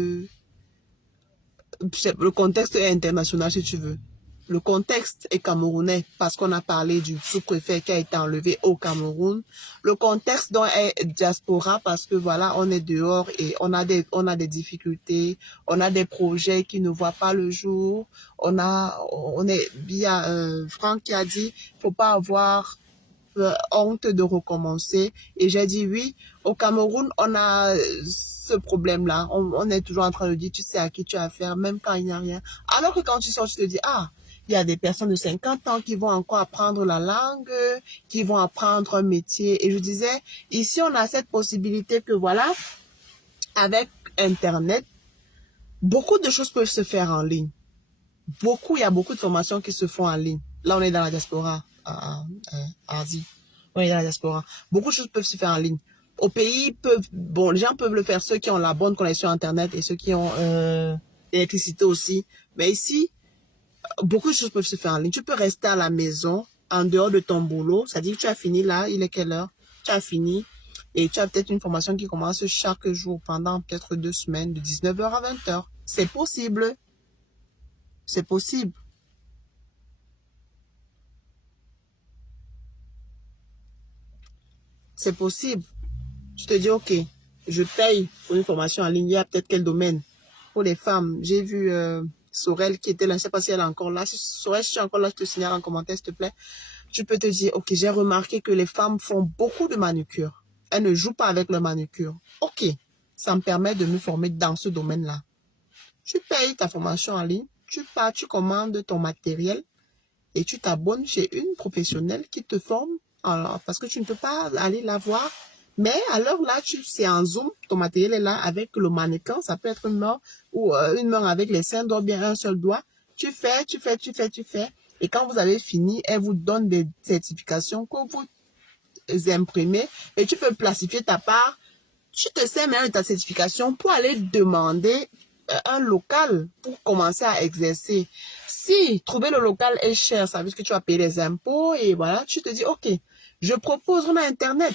est international si tu veux. Le contexte est camerounais parce qu'on a parlé du sous-préfet qui a été enlevé au Cameroun. Le contexte donc est diaspora parce que voilà, on est dehors et on a des difficultés, on a des projets qui ne voient pas le jour. Il y a Franck qui a dit, faut pas avoir honte de recommencer. Et j'ai dit oui, au Cameroun, on a ce problème-là. On est toujours en train de dire, tu sais à qui tu as affaire, même quand il n'y a rien. Alors que quand tu sors, tu te dis, ah, il y a des personnes de 50 ans qui vont encore apprendre la langue, qui vont apprendre un métier. Et je disais, ici, on a cette possibilité que voilà, avec Internet, beaucoup de choses peuvent se faire en ligne. Il y a beaucoup de formations qui se font en ligne. Là, on est dans la diaspora, à Asie. On est dans la diaspora. Beaucoup de choses peuvent se faire en ligne. Au pays, les gens peuvent le faire, ceux qui ont la bonne connexion Internet et ceux qui ont l'électricité aussi. Mais ici, beaucoup de choses peuvent se faire en ligne. Tu peux rester à la maison, en dehors de ton boulot. C'est-à-dire que tu as fini là, il est quelle heure? Tu as fini et tu as peut-être une formation qui commence chaque jour pendant peut-être 2 semaines, de 19h à 20h. C'est possible. C'est possible. C'est possible. Tu te dis, OK, je paye pour une formation en ligne. Il y a peut-être quel domaine? Pour les femmes, j'ai vu Sorel qui était là. Je ne sais pas si elle est encore là. Sorel, si tu es encore là, je te signale en commentaire, s'il te plaît. Tu peux te dire, OK, j'ai remarqué que les femmes font beaucoup de manucure. Elles ne jouent pas avec leur manucure. OK, ça me permet de me former dans ce domaine-là. Tu payes ta formation en ligne. Tu pars, tu commandes ton matériel et tu t'abonnes chez une professionnelle qui te forme. Alors, parce que tu ne peux pas aller la voir. Mais alors là, c'est en Zoom, ton matériel est là avec le mannequin. Ça peut être une main ou une main avec les 5 doigts, bien un seul doigt. Tu fais. Et quand vous avez fini, elle vous donne des certifications que vous imprimez et tu peux plastifier ta part. Tu te sers même de ta certification pour aller demander un local pour commencer à exercer. Si trouver le local est cher, ça veut dire que tu vas payer les impôts et voilà, tu te dis, OK, je propose, on a Internet.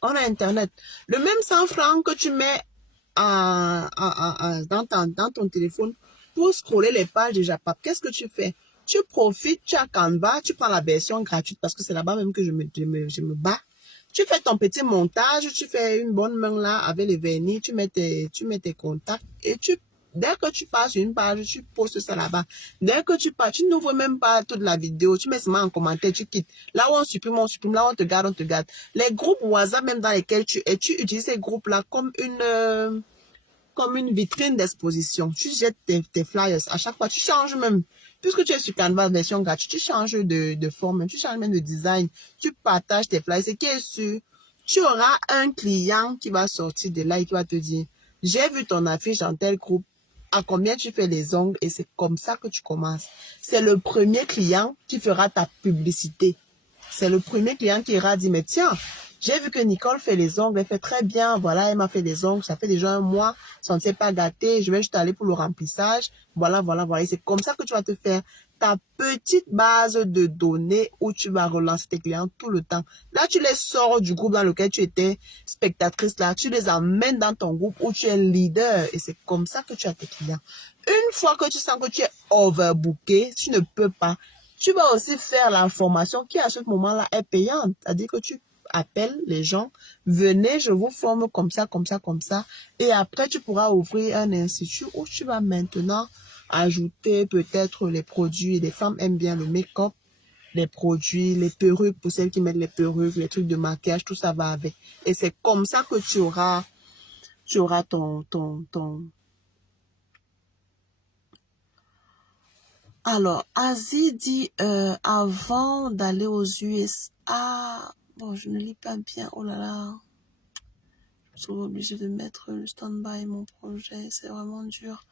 On a Internet. Le même 100 francs que tu mets dans ton téléphone pour scroller les pages de Japap, qu'est-ce que tu fais? Tu profites, tu as Canva, tu prends la version gratuite parce que c'est là-bas même que je me bats. Tu fais ton petit montage, tu fais une bonne main là avec les vernis, tu mets tes contacts et dès que tu passes sur une page, tu postes ça là-bas. Dès que tu pars, tu n'ouvres même pas toute la vidéo, tu mets seulement en commentaire, tu quittes. Là où on supprime, là où on te garde, on te garde. Les groupes WhatsApp, même dans lesquels tu es, tu utilises ces groupes-là comme une vitrine d'exposition. Tu jettes tes flyers. À chaque fois, tu changes même. Puisque tu es sur Canva version gratuite, tu changes de forme, tu changes même de design. Tu partages tes flyers. Ce qui est sûr, tu auras un client qui va sortir de là et qui va te dire, j'ai vu ton affiche dans tel groupe. À combien tu fais les ongles? Et c'est comme ça que tu commences. C'est le premier client qui fera ta publicité. C'est le premier client qui ira dire, mais tiens, j'ai vu que Nicole fait les ongles, elle fait très bien, voilà, elle m'a fait les ongles, ça fait déjà un mois, ça ne s'est pas gâté, je vais juste aller pour le remplissage, voilà. Et c'est comme ça que tu vas te faire ta petite base de données où tu vas relancer tes clients tout le temps. Là, tu les sors du groupe dans lequel tu étais spectatrice, là, tu les amènes dans ton groupe où tu es leader et c'est comme ça que tu as tes clients. Une fois que tu sens que tu es overbooké, tu ne peux pas, tu vas aussi faire la formation qui à ce moment-là est payante. C'est-à-dire que tu appelle les gens, venez, je vous forme comme ça, comme ça, comme ça. Et après, tu pourras ouvrir un institut où tu vas maintenant ajouter peut-être les produits. Les femmes aiment bien le make-up, les produits, les perruques pour celles qui mettent les perruques, les trucs de maquillage, tout ça va avec. Et c'est comme ça que tu auras ton. Alors, Asie dit, avant d'aller aux USA, bon, je ne lis pas bien, oh là là, je suis obligée de mettre le stand-by mon projet, c'est vraiment dur.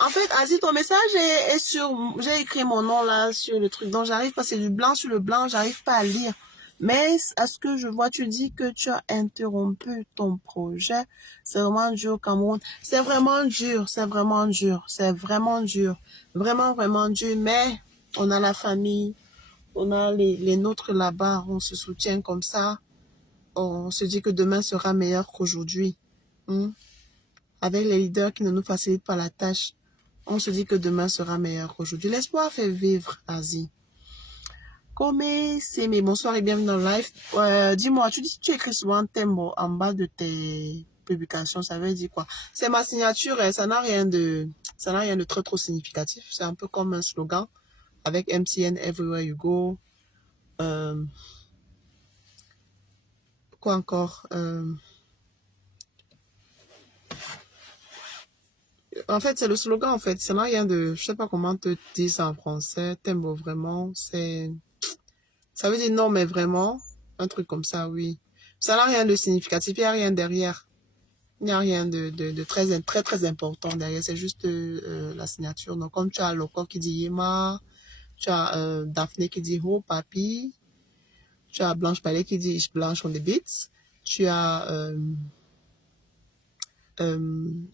En fait, Asie, ton message est sur, j'ai écrit mon nom là sur le truc, donc j'arrive pas, c'est du blanc sur le blanc, j'arrive pas à lire. Mais à ce que je vois, tu dis que tu as interrompu ton projet. C'est vraiment dur, Cameroun. C'est vraiment dur, c'est vraiment dur, c'est vraiment dur. Vraiment, vraiment dur. Mais on a la famille, on a les nôtres là-bas, on se soutient comme ça. On se dit que demain sera meilleur qu'aujourd'hui. Hmm? Avec les leaders qui ne nous facilitent pas la tâche, on se dit que demain sera meilleur qu'aujourd'hui. L'espoir fait vivre, Asie. Comé, c'est mes bonsoir et bienvenue dans le live. Dis-moi, tu écris souvent un thème en bas de tes publications, ça veut dire quoi? C'est ma signature et ça n'a rien de très trop significatif. C'est un peu comme un slogan avec MTN Everywhere You Go. Quoi encore? En fait, c'est le slogan en fait. Ça n'a rien de, je sais pas comment te dire ça en français. Thème vraiment, ça veut dire non mais vraiment, un truc comme ça, oui. Ça n'a rien de significatif, il n'y a rien derrière. Il n'y a rien de très, très, très important derrière. C'est juste la signature. Donc, comme tu as Loco qui dit Yema, tu as Daphné qui dit Oh, papi, tu as Blanche Palais qui dit Blanche on the beats, tu as...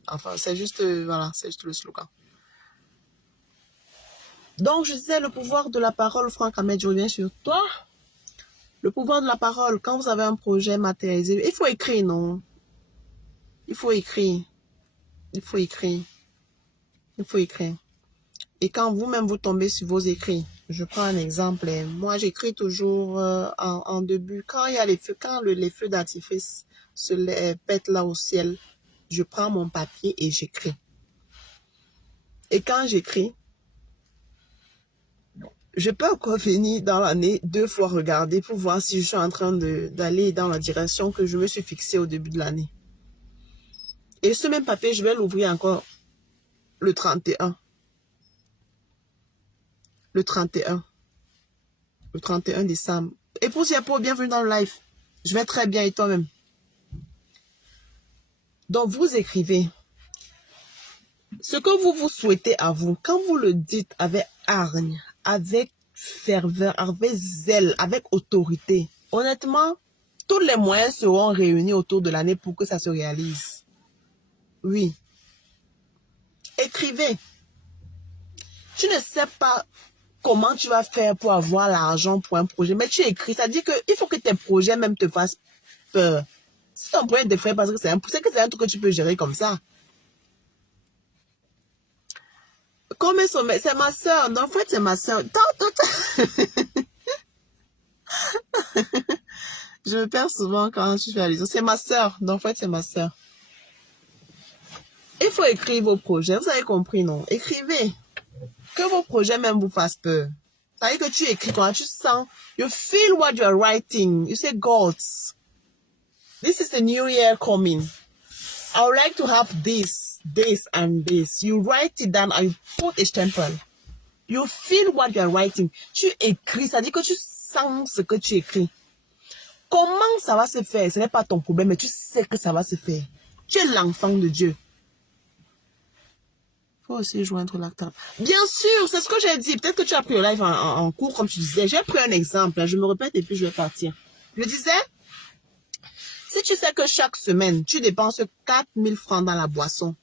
enfin, c'est juste, voilà, c'est juste le slogan. Donc, je disais, le pouvoir de la parole, Franck Ahmed, je reviens sur toi. Le pouvoir de la parole, quand vous avez un projet matérialisé, il faut écrire, non? Il faut écrire. Il faut écrire. Il faut écrire. Et quand vous-même vous tombez sur vos écrits, je prends un exemple. Moi, j'écris toujours en début. Quand il y a les feux, quand les feux d'artifice se pètent là au ciel, je prends mon papier et j'écris. Et quand j'écris, je peux encore venir dans l'année 2 fois regarder pour voir si je suis en train d'aller dans la direction que je me suis fixée au début de l'année. Et ce même papier, je vais l'ouvrir encore le 31. Le 31. Le 31 décembre. Et pour Siapo, bienvenue dans le live. Je vais très bien et toi-même. Donc, vous écrivez ce que vous souhaitez à vous. Quand vous le dites avec hargne, avec ferveur, avec zèle, avec autorité, honnêtement, tous les moyens seront réunis autour de l'année pour que ça se réalise. Oui. Écrivez. Tu ne sais pas comment tu vas faire pour avoir l'argent pour un projet, mais tu écris. C'est-à-dire qu'il faut que tes projets même te fassent peur. Si ton projet te fait parce que c'est un truc que tu peux gérer comme ça. Comme c'est ma soeur. En fait, c'est ma soeur. Je me perds souvent quand je fais allusion. C'est ma soeur. En fait, c'est ma soeur. Il faut écrire vos projets. Vous avez compris, non? Écrivez. Que vos projets même vous fassent peur. C'est-à-dire que tu écris, toi, tu sens, you feel what you're writing. You say, God, this is a new year coming. I would like to have this, and this. You write it down and you put a stempel. You feel what you're writing. Tu écris, ça dit que tu sens ce que tu écris. Comment ça va se faire? Ce n'est pas ton problème, mais tu sais que ça va se faire. Tu es l'enfant de Dieu. Il faut aussi joindre l'acteur. Bien sûr, c'est ce que j'ai dit. Peut-être que tu as pris le live en cours, comme tu disais. J'ai pris un exemple. Je me répète et puis je vais partir. Je disais, si tu sais que chaque semaine, tu dépenses 4 000 francs dans la boisson,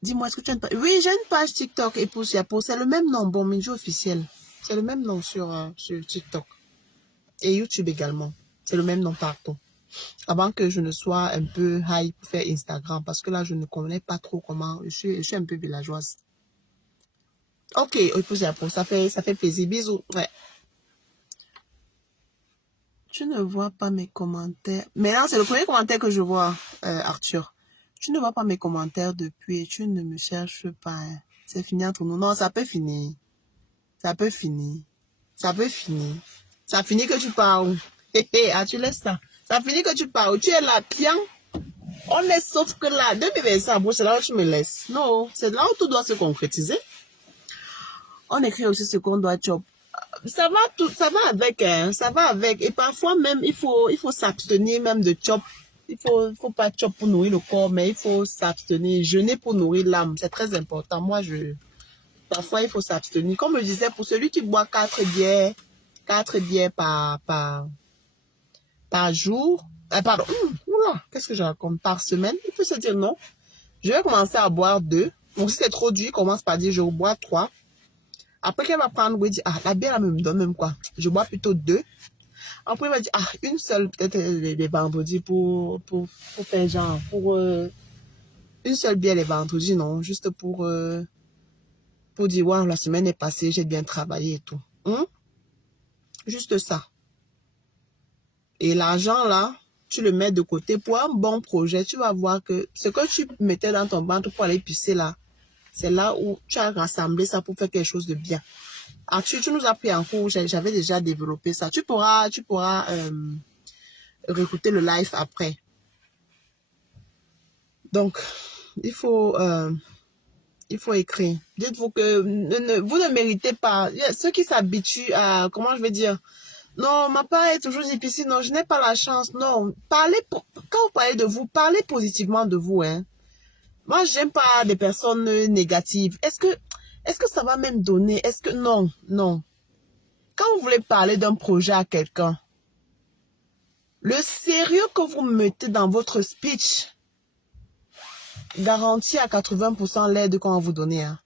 dis-moi, est-ce que tu as une page? Oui, j'ai une page TikTok, Épouse Yapo. C'est le même nom, Bon Minjo officiel. C'est le même nom sur TikTok. Et YouTube également. C'est le même nom partout. Avant que je ne sois un peu high pour faire Instagram. Parce que là, je ne connais pas trop comment. Je suis un peu villageoise. Ok, Épouse Yapo, ça fait plaisir. Bisous. Ouais. Tu ne vois pas mes commentaires. Maintenant, c'est le premier commentaire que je vois, Arthur. Tu ne vois pas mes commentaires depuis et tu ne me cherches pas. Hein. C'est fini entre nous. Non, ça peut finir. Ça peut finir. Ça peut finir. Ça finit que tu parles. Ah, tu laisses ça. Ça finit que tu parles. Tu es là, bien. On est sauf que là, demi ça, c'est là où tu me laisses. Non, c'est là où tout doit se concrétiser. On écrit aussi ce qu'on doit chop. Ça va tout, ça va avec, hein, ça va avec. Et parfois même, il faut s'abstenir même de chop. Faut pas chop pour nourrir le corps, mais il faut s'abstenir, jeûner pour nourrir l'âme. C'est très important. Moi, parfois, il faut s'abstenir. Comme je disais, pour celui qui boit 4 bières par jour, pardon, oula, qu'est-ce que je raconte? Par semaine, il peut se dire non. Je vais commencer à boire 2. Donc, si c'est trop dur, commence par dire je bois 3. Après, qu'elle va prendre, il dit, ah, la bière, elle me donne même quoi. Je bois plutôt 2. Après, il va dire, ah, une seule, peut-être les vendredis pour faire genre, une seule bière les vendredis, non, juste pour dire, wow, la semaine est passée, j'ai bien travaillé et tout. Juste ça. Et l'argent, là, tu le mets de côté pour un bon projet. Tu vas voir que ce que tu mettais dans ton ventre pour aller pisser là, c'est là où tu as rassemblé ça pour faire quelque chose de bien. Arthur, tu nous as pris en cours, j'avais déjà développé ça. Tu pourras réécouter le live après. Donc, il faut écrire. Dites-vous que vous ne méritez pas. Ceux qui s'habituent à, comment je vais dire, non, ma part est toujours difficile, non, je n'ai pas la chance, non. Quand vous parlez de vous, parlez positivement de vous, hein. Moi, j'aime pas des personnes négatives. Est-ce que ça va même donner? Est-ce que, non. Quand vous voulez parler d'un projet à quelqu'un, le sérieux que vous mettez dans votre speech garantit à 80% l'aide qu'on va vous donner. Hein.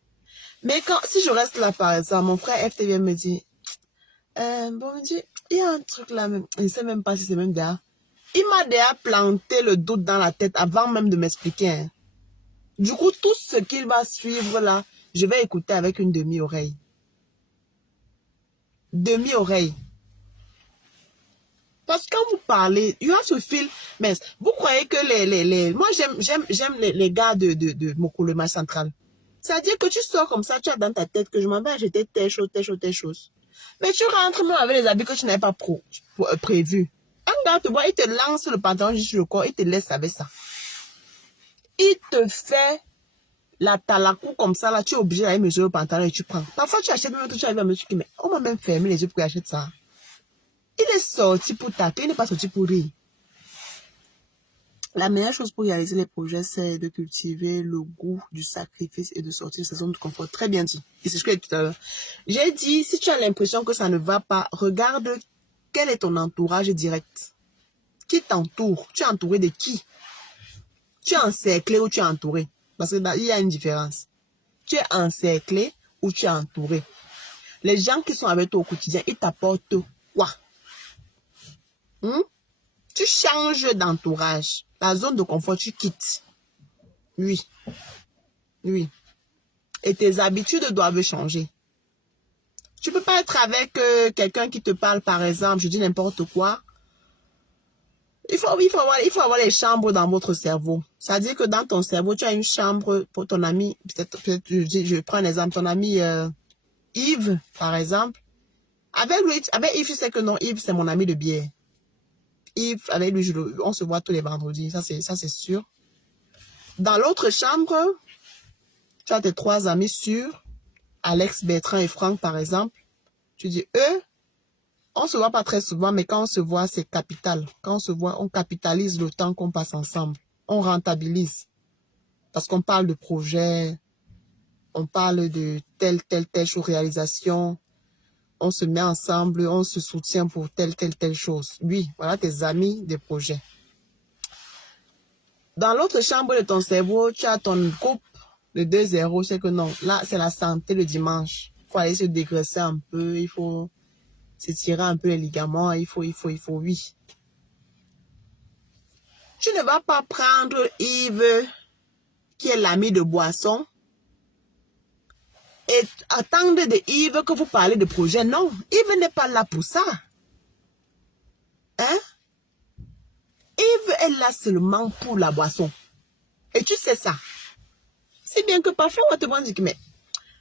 Mais si je reste là, par exemple, mon frère FTV me dit, me dit, il y a un truc là, même, je ne sais même pas si c'est même déjà. Il m'a déjà planté le doute dans la tête avant même de m'expliquer. Hein. Du coup, tout ce qu'il va suivre là, je vais écouter avec une demi-oreille. Demi-oreille. Parce que quand vous parlez, you have to feel, mais vous croyez que moi j'aime les gars de Mokolema Central. C'est-à-dire que tu sors comme ça, tu as dans ta tête que je m'en vais acheter telle chose. Mais tu rentres même avec les habits que tu n'avais pas prévu. Un gars te voit, il te lance le pantalon juste sur le corps, il te laisse avec ça. Il te fait la talakou comme ça, là, tu es obligé d'aller mesurer le pantalon et tu prends. Parfois, tu achètes même tout, tu arrives à me dire, mais on m'a même fermé les yeux pour acheter ça. Il est sorti pour taper, il n'est pas sorti pour rire. La meilleure chose pour réaliser les projets, c'est de cultiver le goût du sacrifice et de sortir de sa zone de confort. Très bien dit. Et c'est ce que j'ai dit tout à l'heure. J'ai dit, si tu as l'impression que ça ne va pas, regarde quel est ton entourage direct. Qui t'entoure? Tu es entouré de qui? Tu es encerclé ou tu es entouré? Parce qu'il y a une différence. Tu es encerclé ou tu es entouré. Les gens qui sont avec toi au quotidien, ils t'apportent quoi? Tu changes d'entourage. La zone de confort, tu quittes. Oui. Et tes habitudes doivent changer. Tu ne peux pas être avec quelqu'un qui te parle, par exemple, je dis n'importe quoi. Il faut avoir les chambres dans votre cerveau. C'est-à-dire que dans ton cerveau, tu as une chambre pour ton ami. Peut-être je prends un exemple. Ton ami Yves, par exemple. Avec Yves, je sais que non, Yves, c'est mon ami de bière. Yves, avec lui, on se voit tous les vendredis. Ça, c'est sûr. Dans l'autre chambre, tu as tes 3 amis sûrs. Alex, Bertrand et Franck, par exemple. Tu dis, eux, on se voit pas très souvent, mais quand on se voit, c'est capital. Quand on se voit, on capitalise le temps qu'on passe ensemble. On rentabilise. Parce qu'on parle de projet, on parle de telle chose, réalisation. On se met ensemble, on se soutient pour telle chose. Oui, voilà tes amis des projets. Dans l'autre chambre de ton cerveau, tu as ton groupe de 2-0. C'est que non, là, c'est la santé le dimanche. Il faut aller se dégraisser un peu, il faut s'étirer un peu les ligaments, il faut, oui. Tu ne vas pas prendre Yves, qui est l'ami de Boisson, et attendre de Yves que vous parlez de projet. Non, Yves n'est pas là pour ça. Hein? Yves est là seulement pour la boisson. Et tu sais ça. C'est bien que parfois, on te dit que, mais,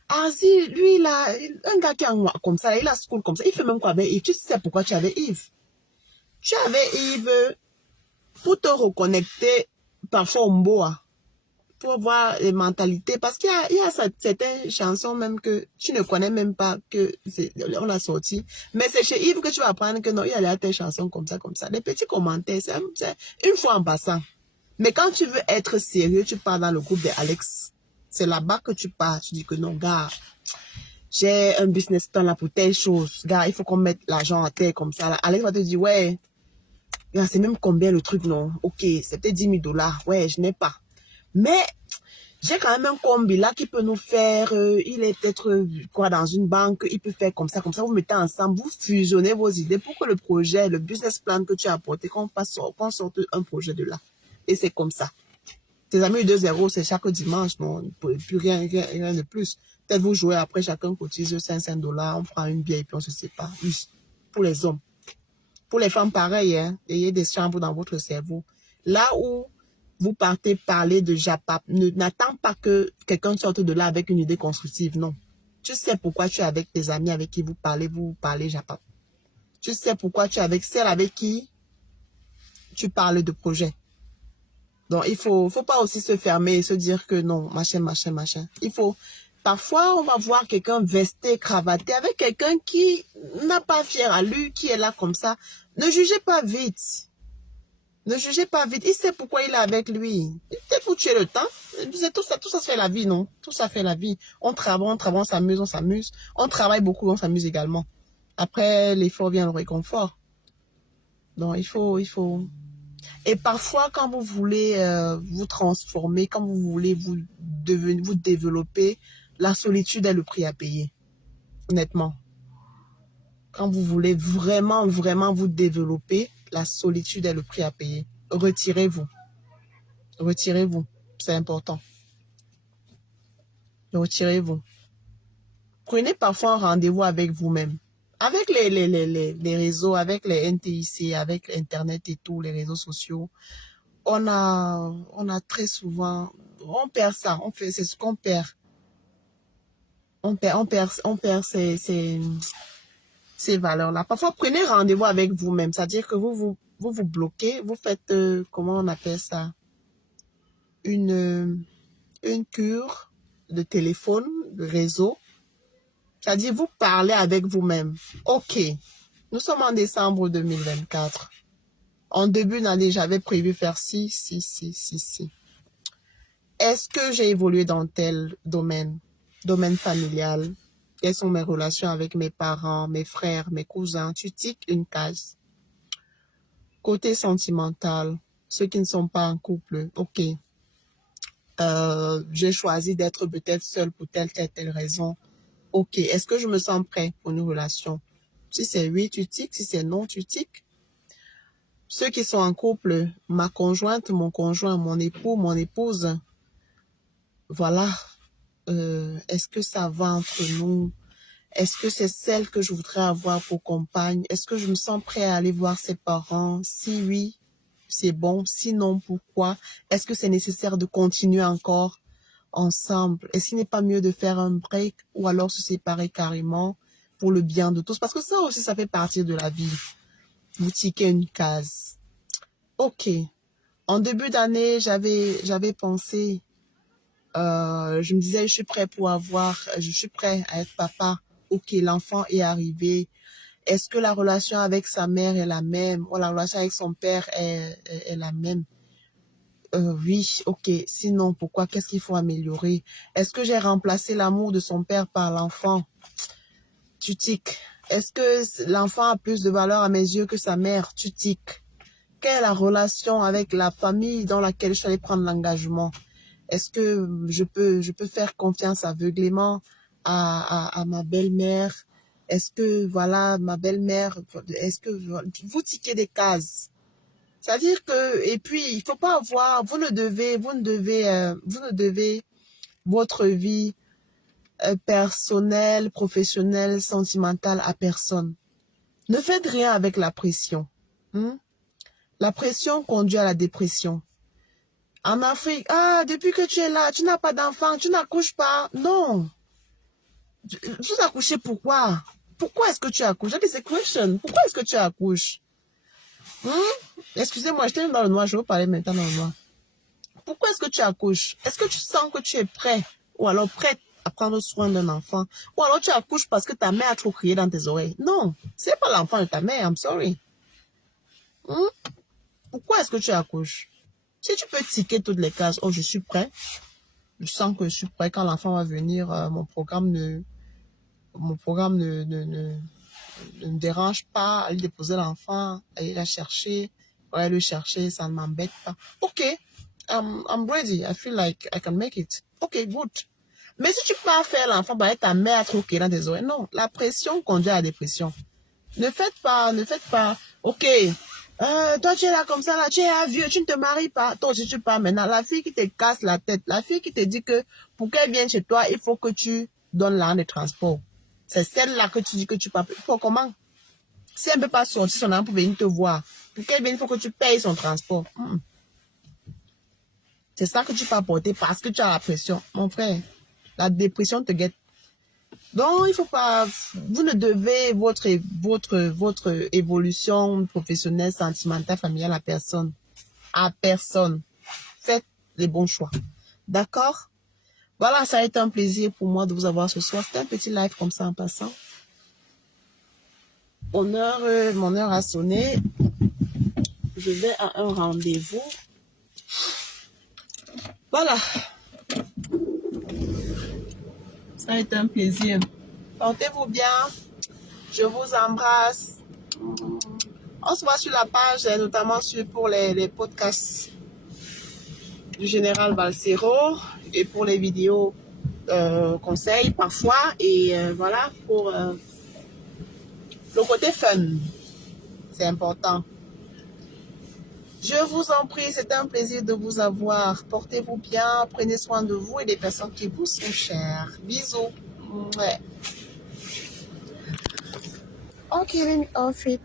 ah si, lui, il a un gars qui est comme ça, il a school comme ça, il fait même quoi avec Yves? Tu sais pourquoi tu avais Yves? Tu avais Yves pour te reconnecter parfois au Mboa, pour voir les mentalités, parce qu'il y a certaines chansons même que tu ne connais même pas que on a sorti, mais c'est chez Yves que tu vas apprendre que non, il y a des chansons comme ça, des petits commentaires, c'est une fois en passant. Mais quand tu veux être sérieux, tu pars dans le groupe de Alex. C'est là-bas que tu pars. Tu dis que non, gars, j'ai un business plan là pour telle chose. Gars, il faut qu'on mette l'argent à terre comme ça. Là. Alex va te dire, ouais, gars, c'est même combien le truc, non? Ok, c'est peut-être 10 000 $. Ouais, je n'ai pas. Mais j'ai quand même un combi là qui peut nous faire, il est peut-être quoi dans une banque, il peut faire comme ça, vous mettez ensemble, vous fusionnez vos idées pour que le projet, le business plan que tu as apporté, qu'on sorte un projet de là. Et c'est comme ça. Tes amis 2-0, c'est chaque dimanche, non, plus rien de plus. Peut-être vous jouez après, chacun cotise 500 $, on prend une bière et puis on se sépare. Oui, pour les hommes. Pour les femmes, pareil, hein, ayez des chambres dans votre cerveau. Là où vous partez parler de Japap, n'attends pas que quelqu'un sorte de là avec une idée constructive, non. Tu sais pourquoi tu es avec tes amis avec qui vous parlez Japap. Tu sais pourquoi tu es avec celle avec qui tu parles de projet. Donc, il faut pas aussi se fermer et se dire que non, machin. Il faut, parfois, on va voir quelqu'un vesté, cravaté avec quelqu'un qui n'a pas fier à lui, qui est là comme ça. Ne jugez pas vite. Ne jugez pas vite. Il sait pourquoi il est avec lui. Peut-être pour tuer le temps. Tout ça se fait la vie, non? Tout ça fait la vie. On travaille, on s'amuse. On travaille beaucoup, on s'amuse également. Après, l'effort vient le réconfort. Donc, il faut. Et parfois, quand vous voulez vous transformer, quand vous voulez vous développer, la solitude est le prix à payer. Honnêtement. Quand vous voulez vraiment vous développer, la solitude est le prix à payer. Retirez-vous. Retirez-vous. C'est important. Retirez-vous. Prenez parfois un rendez-vous avec vous-même. Avec les réseaux, avec les NTIC, avec Internet et tout, les réseaux sociaux, on a très souvent, on perd ça, c'est ce qu'on perd. On perd ces valeurs-là. Parfois, prenez rendez-vous avec vous-même, c'est-à-dire que vous bloquez, vous faites, comment on appelle ça, une cure de téléphone, de réseau, c'est-à-dire vous parlez avec vous-même. Ok, nous sommes en décembre 2024. En début d'année, j'avais prévu faire ci. Est-ce que j'ai évolué dans tel domaine? Domaine familial. Quelles sont mes relations avec mes parents, mes frères, mes cousins? Tu tiques une case. Côté sentimental, ceux qui ne sont pas en couple, ok. J'ai choisi d'être peut-être seule pour telle raison. Ok, est-ce que je me sens prêt pour une relation? Si c'est oui, tu tiques. Si c'est non, tu tiques. Ceux qui sont en couple, ma conjointe, mon conjoint, mon époux, mon épouse, voilà. Est-ce que ça va entre nous? Est-ce que c'est celle que je voudrais avoir pour compagne? Est-ce que je me sens prêt à aller voir ses parents? Si oui, c'est bon. Sinon, pourquoi? Est-ce que c'est nécessaire de continuer encore ensemble? Est-ce qu'il n'est pas mieux de faire un break ou alors se séparer carrément pour le bien de tous? Parce que ça aussi, ça fait partie de la vie. Vous tiquez une case. Ok. En début d'année, j'avais pensé, je me disais, je suis prêt à être papa. Ok, l'enfant est arrivé. Est-ce que la relation avec sa mère est la même ou la relation avec son père est la même? Oui, ok. Sinon, pourquoi? Qu'est-ce qu'il faut améliorer? Est-ce que j'ai remplacé l'amour de son père par l'enfant? Tu tiques. Est-ce que l'enfant a plus de valeur à mes yeux que sa mère? Tu tiques. Quelle est la relation avec la famille dans laquelle je suis allée prendre l'engagement? Est-ce que je peux faire confiance aveuglément à ma belle-mère? Est-ce que, voilà, ma belle-mère, est-ce que vous tiquez des cases? C'est-à-dire que, et puis, il faut pas avoir, vous ne devez votre vie personnelle, professionnelle, sentimentale à personne. Ne faites rien avec la pression. Hmm? La pression conduit à la dépression. En Afrique, depuis que tu es là, tu n'as pas d'enfant, tu n'accouches pas. Non. Tu accouches pourquoi? Pourquoi est-ce que tu accouches? That is a question. Pourquoi est-ce que tu accouches? Excusez-moi, j'étais dans le noir, je vais vous parler maintenant dans le noir. Pourquoi est-ce que tu accouches? Est-ce que tu sens que tu es prêt ou alors prête à prendre soin d'un enfant? Ou alors tu accouches parce que ta mère a trop crié dans tes oreilles? Non, c'est pas l'enfant de ta mère, I'm sorry. Pourquoi est-ce que tu accouches? Si tu peux ticker toutes les cases, oh je suis prêt, je sens que je suis prêt quand l'enfant va venir, mon programme ne me dérange pas, aller déposer l'enfant, aller la chercher, aller le chercher, ça ne m'embête pas. Ok, I'm ready, I feel like I can make it. Ok, good. Mais si tu peux faire l'enfant, bah, ta mère trop dans tes oreilles. Non, la pression conduit à la dépression. Ne faites pas, ok, toi tu es là comme ça, là, tu es un vieux, tu ne te maries pas. Toi aussi tu pars maintenant. La fille qui te casse la tête, la fille qui te dit que pour qu'elle vienne chez toi, il faut que tu donnes l'argent de transport. C'est celle-là que tu dis que tu pars. Pour comment? Si elle ne peut pas sortir son argent pour venir te voir, pour qu'elle vienne, il faut que tu payes son transport. C'est ça que tu peux apporter parce que tu as la pression. Mon frère, la dépression te guette. Donc, il faut pas, vous ne devez votre évolution professionnelle, sentimentale, familiale à personne. À personne. Faites les bons choix. D'accord? Voilà, ça a été un plaisir pour moi de vous avoir ce soir. C'était un petit live comme ça en passant. Mon heure a sonné. Je vais à un rendez-vous. Voilà. Ça a été un plaisir. Portez-vous bien. Je vous embrasse. On se voit sur la page, notamment pour les podcasts du général Balsero et pour les vidéos conseils parfois. Et voilà, pour le côté fun. C'est important. Je vous en prie, c'est un plaisir de vous avoir. Portez-vous bien, prenez soin de vous et des personnes qui vous sont chères. Bisous. Ouais. Ok, let me off it.